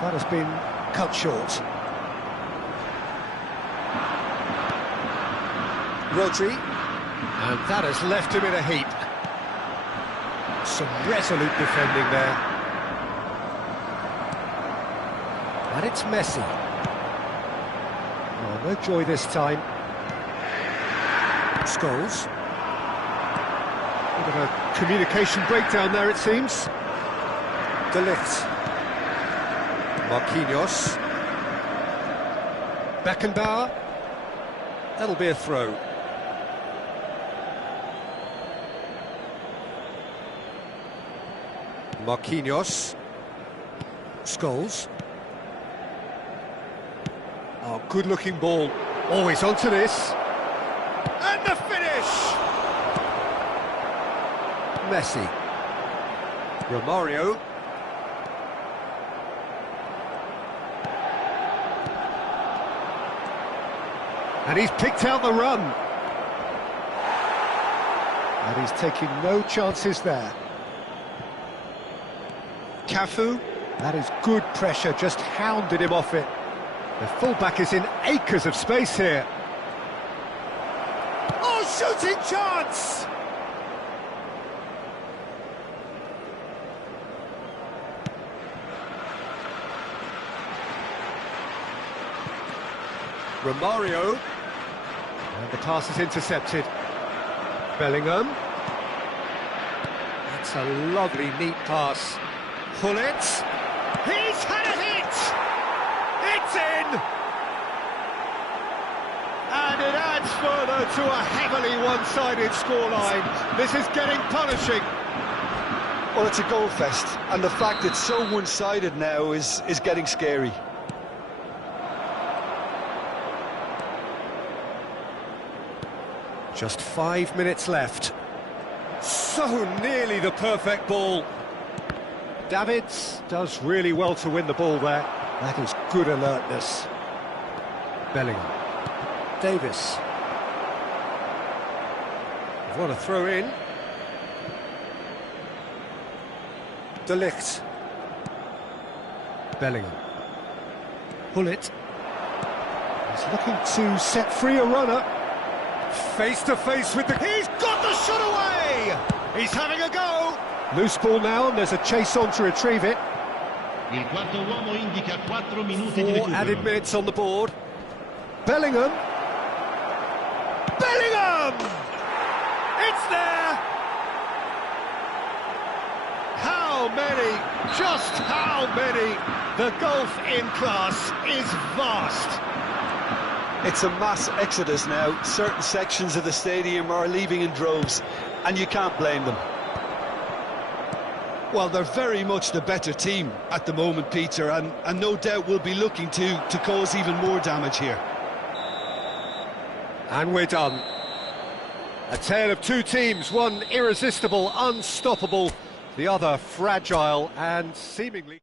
That has been cut short. Rodri. And that has left him in a heap. Some resolute defending there. And it's Messi. Oh, No joy this time. Scholes. Bit of a communication breakdown there, it seems. De Ligt. Marquinhos. Beckenbauer. That'll be a throw. Marquinhos. Scholes. Oh, good-looking ball. Always onto this. And the finish! Messi. Romario. And he's picked out the run. And he's taking no chances there. Cafu. That is good pressure, just hounded him off it. The fullback is in acres of space here. Oh, shooting chance! Romario. And the pass is intercepted. Bellingham. That's a lovely, neat pass. Hullet. He's had a hit! It's in! And it adds further to a heavily one-sided scoreline. This is getting punishing. Well, it's a goal fest, and the fact it's so one-sided now is getting scary. Just 5 minutes left. So nearly the perfect ball. Davids does really well to win the ball there. That is good alertness. Bellingham. Davis. What a throw in. De Ligt. Bellingham. Hullet. He's looking to set free a runner. Face to face with the... He's got the shot away! He's having a go! Loose ball now, and there's a chase on to retrieve it. Il quarto uomo indica 4 minuti di 4 recupero. added minutes on the board. Bellingham. Bellingham! It's there! How many? Just how many? The gulf in class is vast. It's a mass exodus now. Certain sections of the stadium are leaving in droves, and you can't blame them. Well, they're very much the better team at the moment, Peter, and no doubt will be looking to cause even more damage here. And we're done. A tale of two teams, one irresistible, unstoppable, the other fragile and seemingly...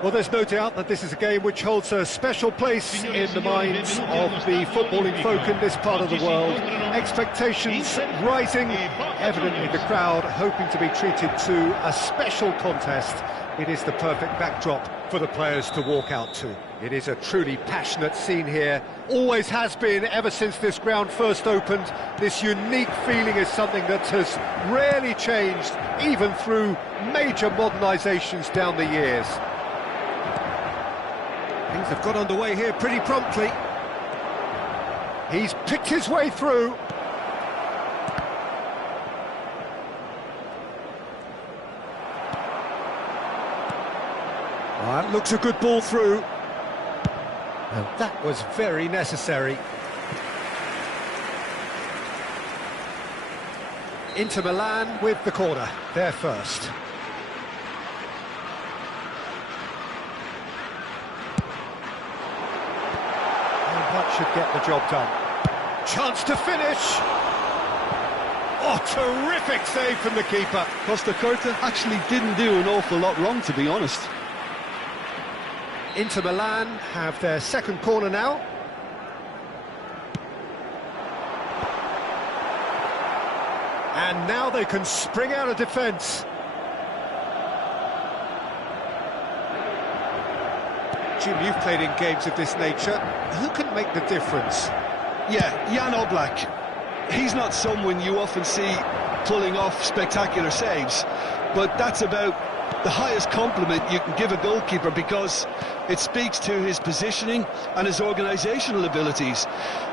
Well, there's no doubt that this is a game which holds a special place in the minds of the footballing folk in this part of the world. Expectations rising, evidently the crowd hoping to be treated to a special contest. It is the perfect backdrop for the players to walk out to. It is a truly passionate scene here, always has been ever since this ground first opened. This unique feeling is something that has rarely changed, even through major modernisations down the years. Things have got underway here pretty promptly. He's picked his way through. That looks a good ball through. And that was very necessary. Inter Milan with the corner, there first. That should get the job done. Chance to finish. Oh, terrific save from the keeper. Costa Curta actually didn't do an awful lot wrong, to be honest. Inter Milan have their second corner now. And now they can spring out of defence. Jim, you've played in games of this nature. Who can make the difference? Yeah, Jan Oblak. He's not someone you often see pulling off spectacular saves, but that's about the highest compliment you can give a goalkeeper, because it speaks to his positioning and his organisational abilities.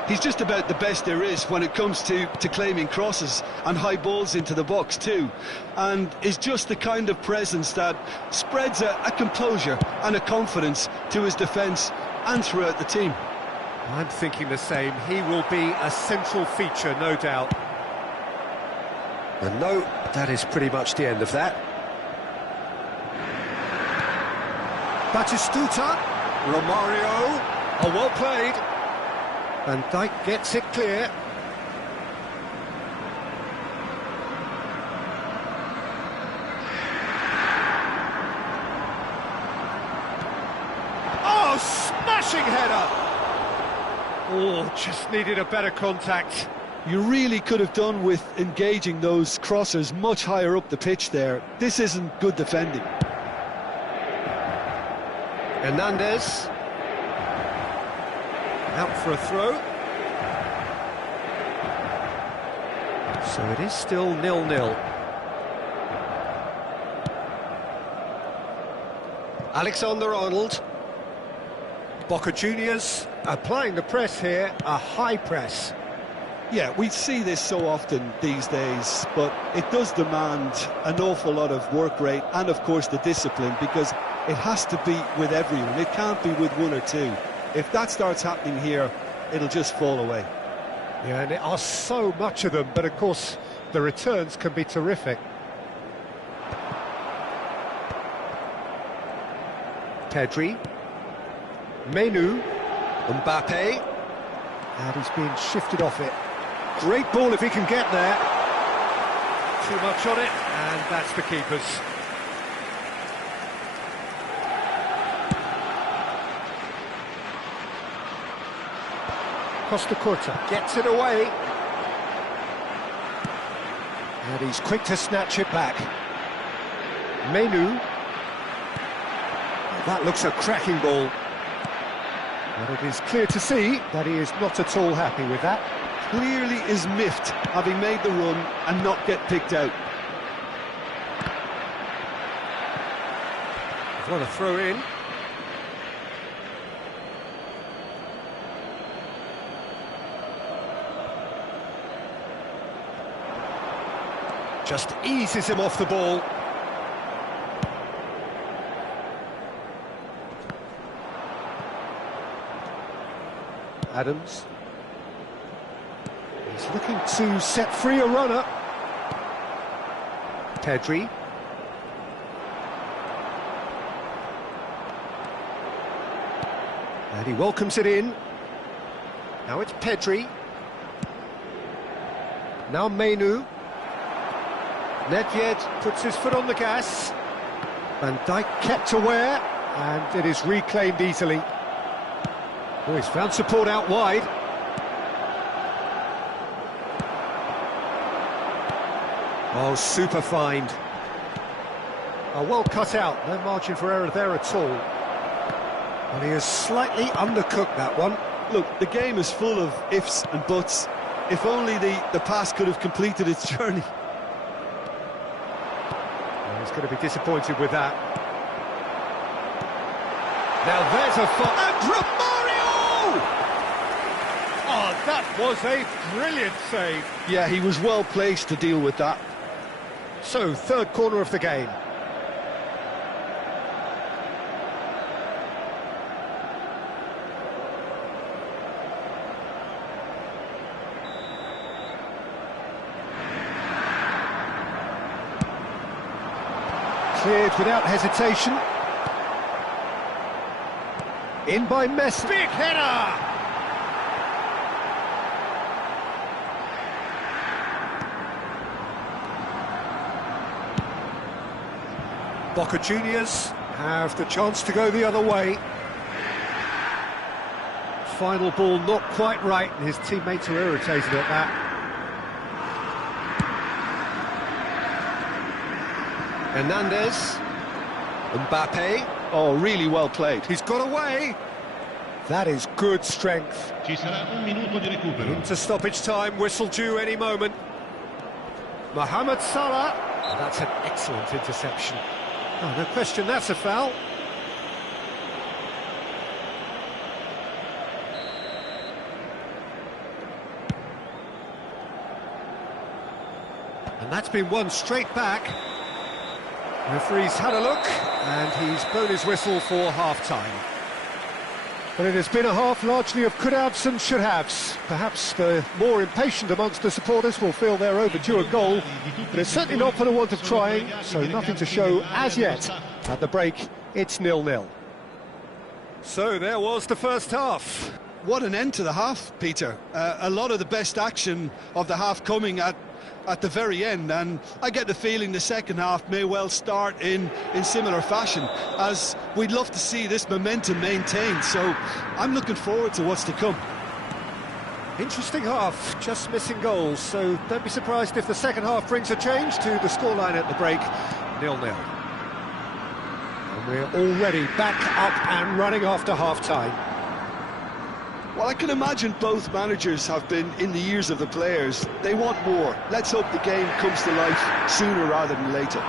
He's just about the best there is when it comes to claiming crosses and high balls into the box too, and is just the kind of presence that spreads a composure and a confidence to his defence and throughout the team. I'm thinking the same. He will be a central feature, no doubt. And no, that is pretty much the end of that. Batistuta, Romario, oh, well played. Van Dijk gets it clear. Oh, smashing header! Oh, just needed a better contact. You really could have done with engaging those crossers much higher up the pitch there. This isn't good defending. Hernandez. Out for a throw. So it is still 0-0. Alexander-Arnold. Boca Juniors applying the press here, a high press. Yeah, we see this so often these days, but it does demand an awful lot of work rate and, of course, the discipline, because it has to be with everyone. It can't be with one or two. If that starts happening here, it'll just fall away. Yeah, and there are so much of them, but of course the returns can be terrific. Pedri, Menu, Mbappe, and he's being shifted off it. Great ball if he can get there. Too much on it, and that's the keeper's. Costa Curta gets it away. And he's quick to snatch it back. Menu. That looks a cracking ball. But it is clear to see that he is not at all happy with that. Clearly is miffed, having made the run and not get picked out. What a throw in. Just eases him off the ball. Adams. He's looking to set free a runner. Pedri. And he welcomes it in. Now it's Pedri. Now Menu. Nedved puts his foot on the gas. Van Dijk kept aware, and it is reclaimed easily. Oh, he's found support out wide. Oh, super find. Oh, well cut out, no margin for error there at all. And he has slightly undercooked that one. Look, the game is full of ifs and buts. If only the pass could have completed its journey. Well, he's going to be disappointed with that. Now there's a and Romario! Oh, that was a brilliant save. Yeah, he was well placed to deal with that. So, third corner of the game. Cleared without hesitation. In by Messi. Big header! Boca Juniors have the chance to go the other way. Final ball not quite right, and his teammates are irritated at that. Hernandez. Mbappe. Oh, really well played. He's got away. That is good strength. Ci sarà un minuto di recupero. Into stoppage time, whistle due any moment. Mohamed Salah. Oh, that's an excellent interception. Oh, no question, that's a foul. And that's been won straight back. Referee's had a look, and he's blown his whistle for half-time. But it has been a half largely of could-haves and should-haves. Perhaps the more impatient amongst the supporters will feel they're overdue a goal, but it's certainly not for the want of trying, so nothing to show as yet. At the break, it's 0-0. So there was the first half. What an end to the half, Peter. A lot of the best action of the half coming at the very end, and I get the feeling the second half may well start in similar fashion, as we'd love to see this momentum maintained, so I'm looking forward to what's to come. Interesting half, just missing goals, so don't be surprised if the second half brings a change to the scoreline at the break, 0-0. And we're already back up and running after half-time. Well, I can imagine both managers have been in the ears of the players. They want more. Let's hope the game comes to life sooner rather than later.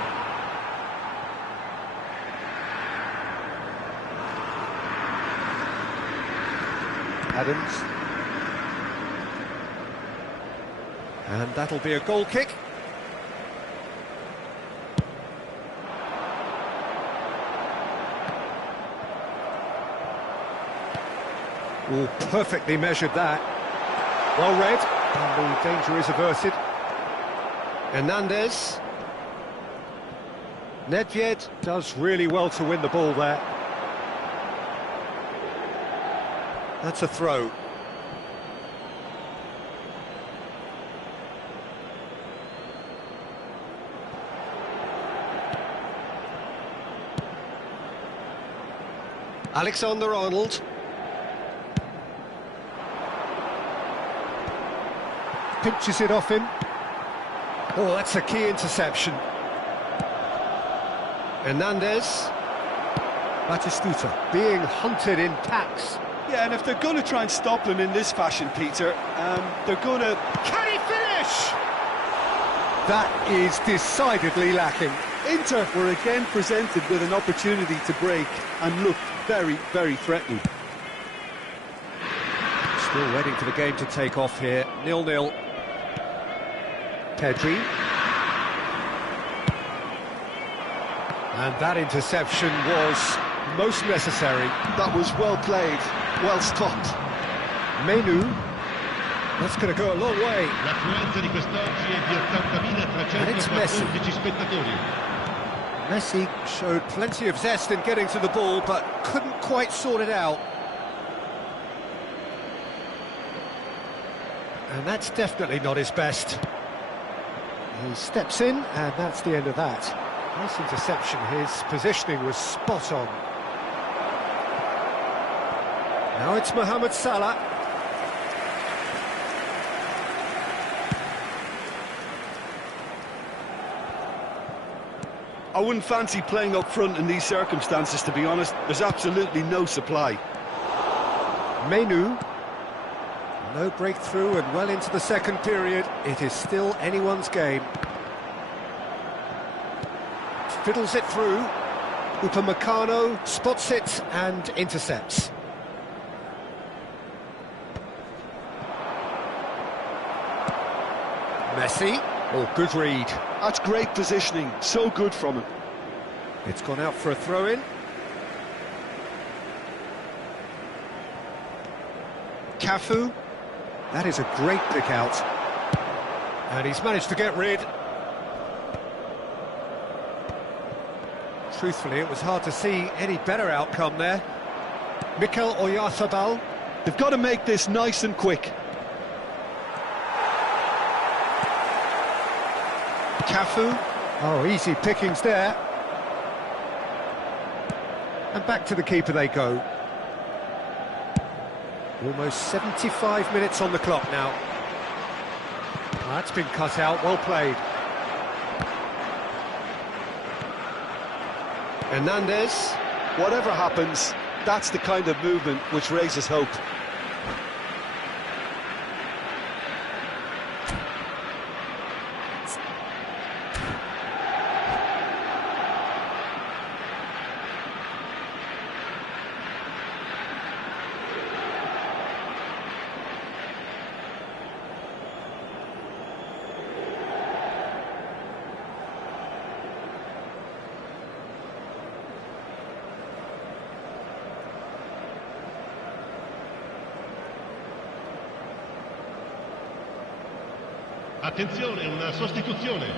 Adams. And that'll be a goal kick. Oh, perfectly measured that. Well read, and the danger is averted. Hernandez. Nedved does really well to win the ball there. That's a throw. Alexander-Arnold. Pinches it off him. Oh, that's a key interception. Hernandez. Batistuta being hunted in packs. Yeah, and if they're going to try and stop him in this fashion, Peter, they're going to... Can he finish? That is decidedly lacking. Inter were again presented with an opportunity to break and looked very, very threatening. Still waiting for the game to take off here. 0-0. Pedri. And that interception was most necessary. That was well played, well stopped. Menu. That's going to go a long way. L'affluenza di quest'oggi è di 80.314 spettatori. Messi showed plenty of zest in getting to the ball, but couldn't quite sort it out. And that's definitely not his best. He steps in, and that's the end of that. Nice interception, his positioning was spot on. Now it's Mohamed Salah. I wouldn't fancy playing up front in these circumstances, to be honest. There's absolutely no supply. Menu. No breakthrough and well into the second period. It is still anyone's game. Fiddles it through. Upamecano spots it and intercepts. Messi. Oh, good read. That's great positioning, so good from him. It's gone out for a throw-in. Cafu. That is a great pick out. And he's managed to get rid. Truthfully, it was hard to see any better outcome there. Mikel Oyarzabal. They've got to make this nice and quick. Cafu. Oh, easy pickings there. And back to the keeper they go. Almost 75 minutes on the clock now. Oh, that's been cut out, well played. Hernandez. Whatever happens, that's the kind of movement which raises hope. Attenzione, una sostituzione.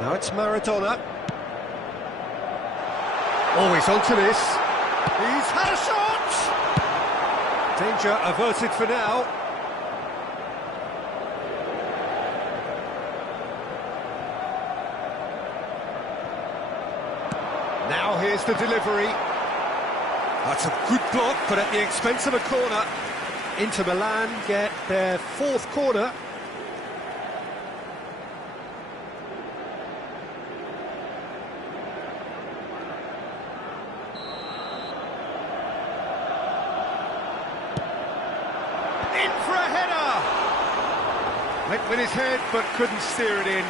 Now it's Maradona. Always onto this. He's had a shot! Danger averted for now. Now here's the delivery. That's a good block, but at the expense of a corner. Inter Milan get their fourth corner. In for a header! Went with his head, but couldn't steer it in.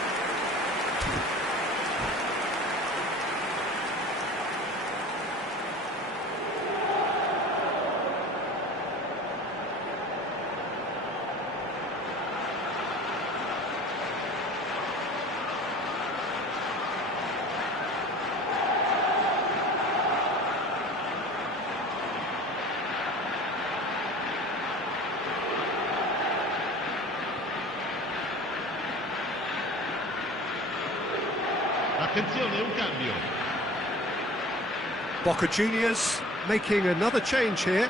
Attenzione, un cambio. Boca Juniors making another change here.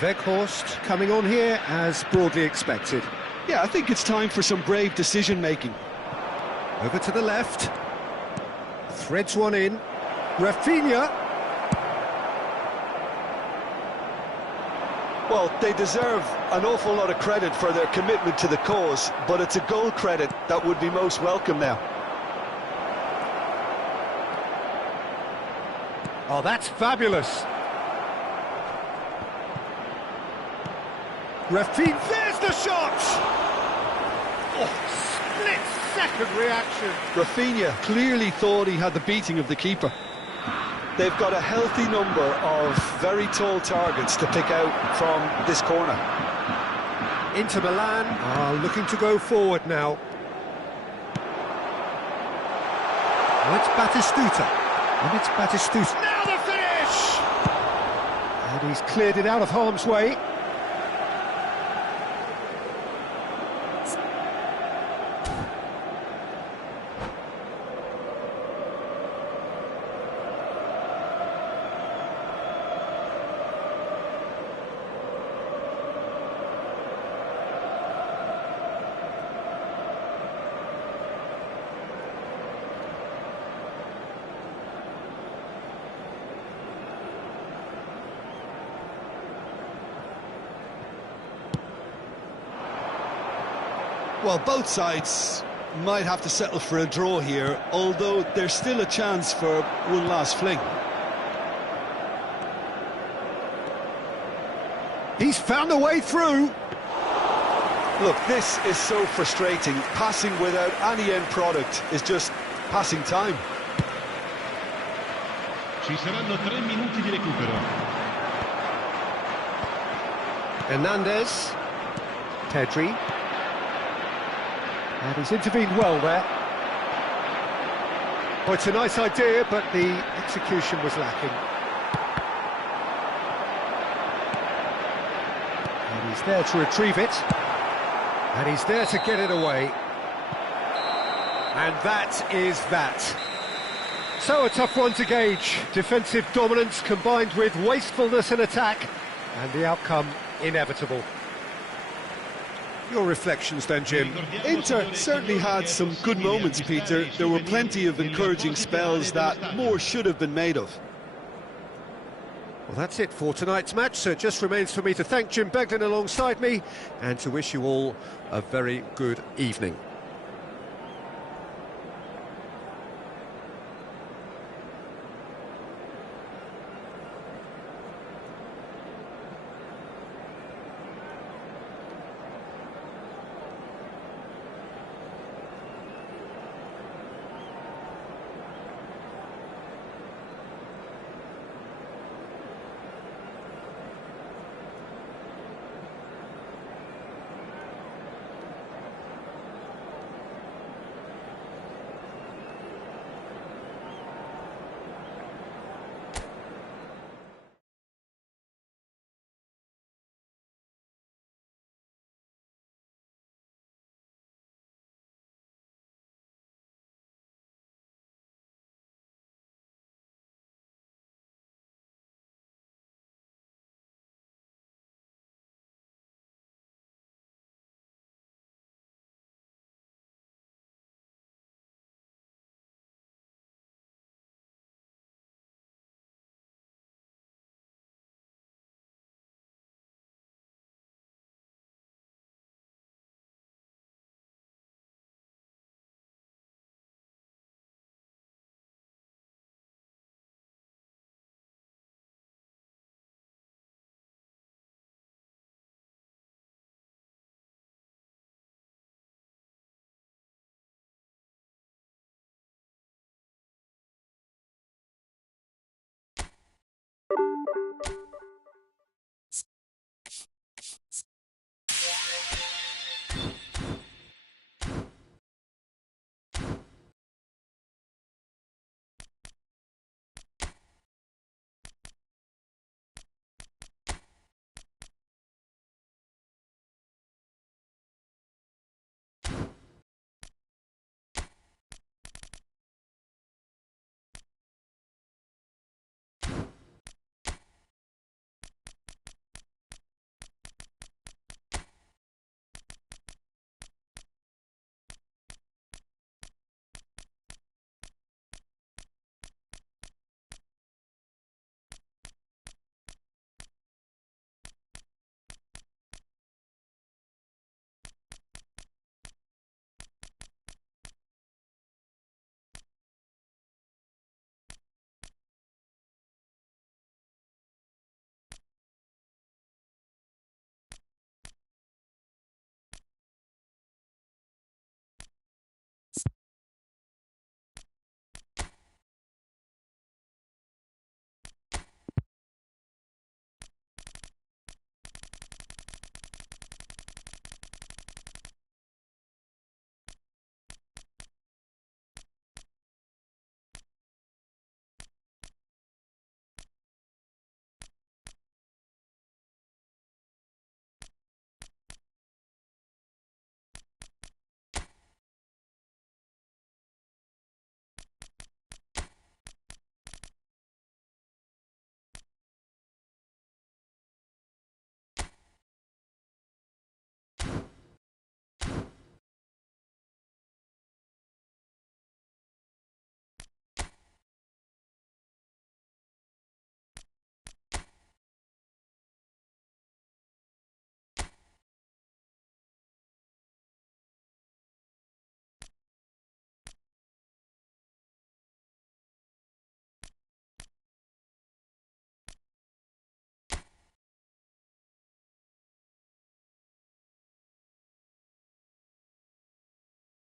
Weghorst coming on here as broadly expected. Yeah, I think it's time for some brave decision-making. Over to the left. Threads one in. Rafinha. Well, they deserve an awful lot of credit for their commitment to the cause, but it's a goal credit that would be most welcome now. Oh, that's fabulous. Rafinha, there's the shot! Oh, split-second reaction. Rafinha clearly thought he had the beating of the keeper. They've got a healthy number of very tall targets to pick out from this corner. Inter Milan are looking to go forward now. Well, it's Batistuta. And it's Batistuta. Now the finish! And he's cleared it out of harm's way. Well, both sides might have to settle for a draw here, although there's still a chance for one last fling. He's found a way through. Look, this is so frustrating. Passing without any end product is just passing time. Ci saranno 3 minuti di recupero. Hernandez. Pedri. And he's intervened well there. Well, it's a nice idea, but the execution was lacking. And he's there to retrieve it. And he's there to get it away. And that is that. So a tough one to gauge. Defensive dominance combined with wastefulness in attack. And the outcome inevitable. Your reflections then, Jim? Inter certainly had some good moments, Peter. There were plenty of encouraging spells that more should have been made of. Well, that's it for tonight's match, so it just remains for me to thank Jim Beglin alongside me and to wish you all a very good evening.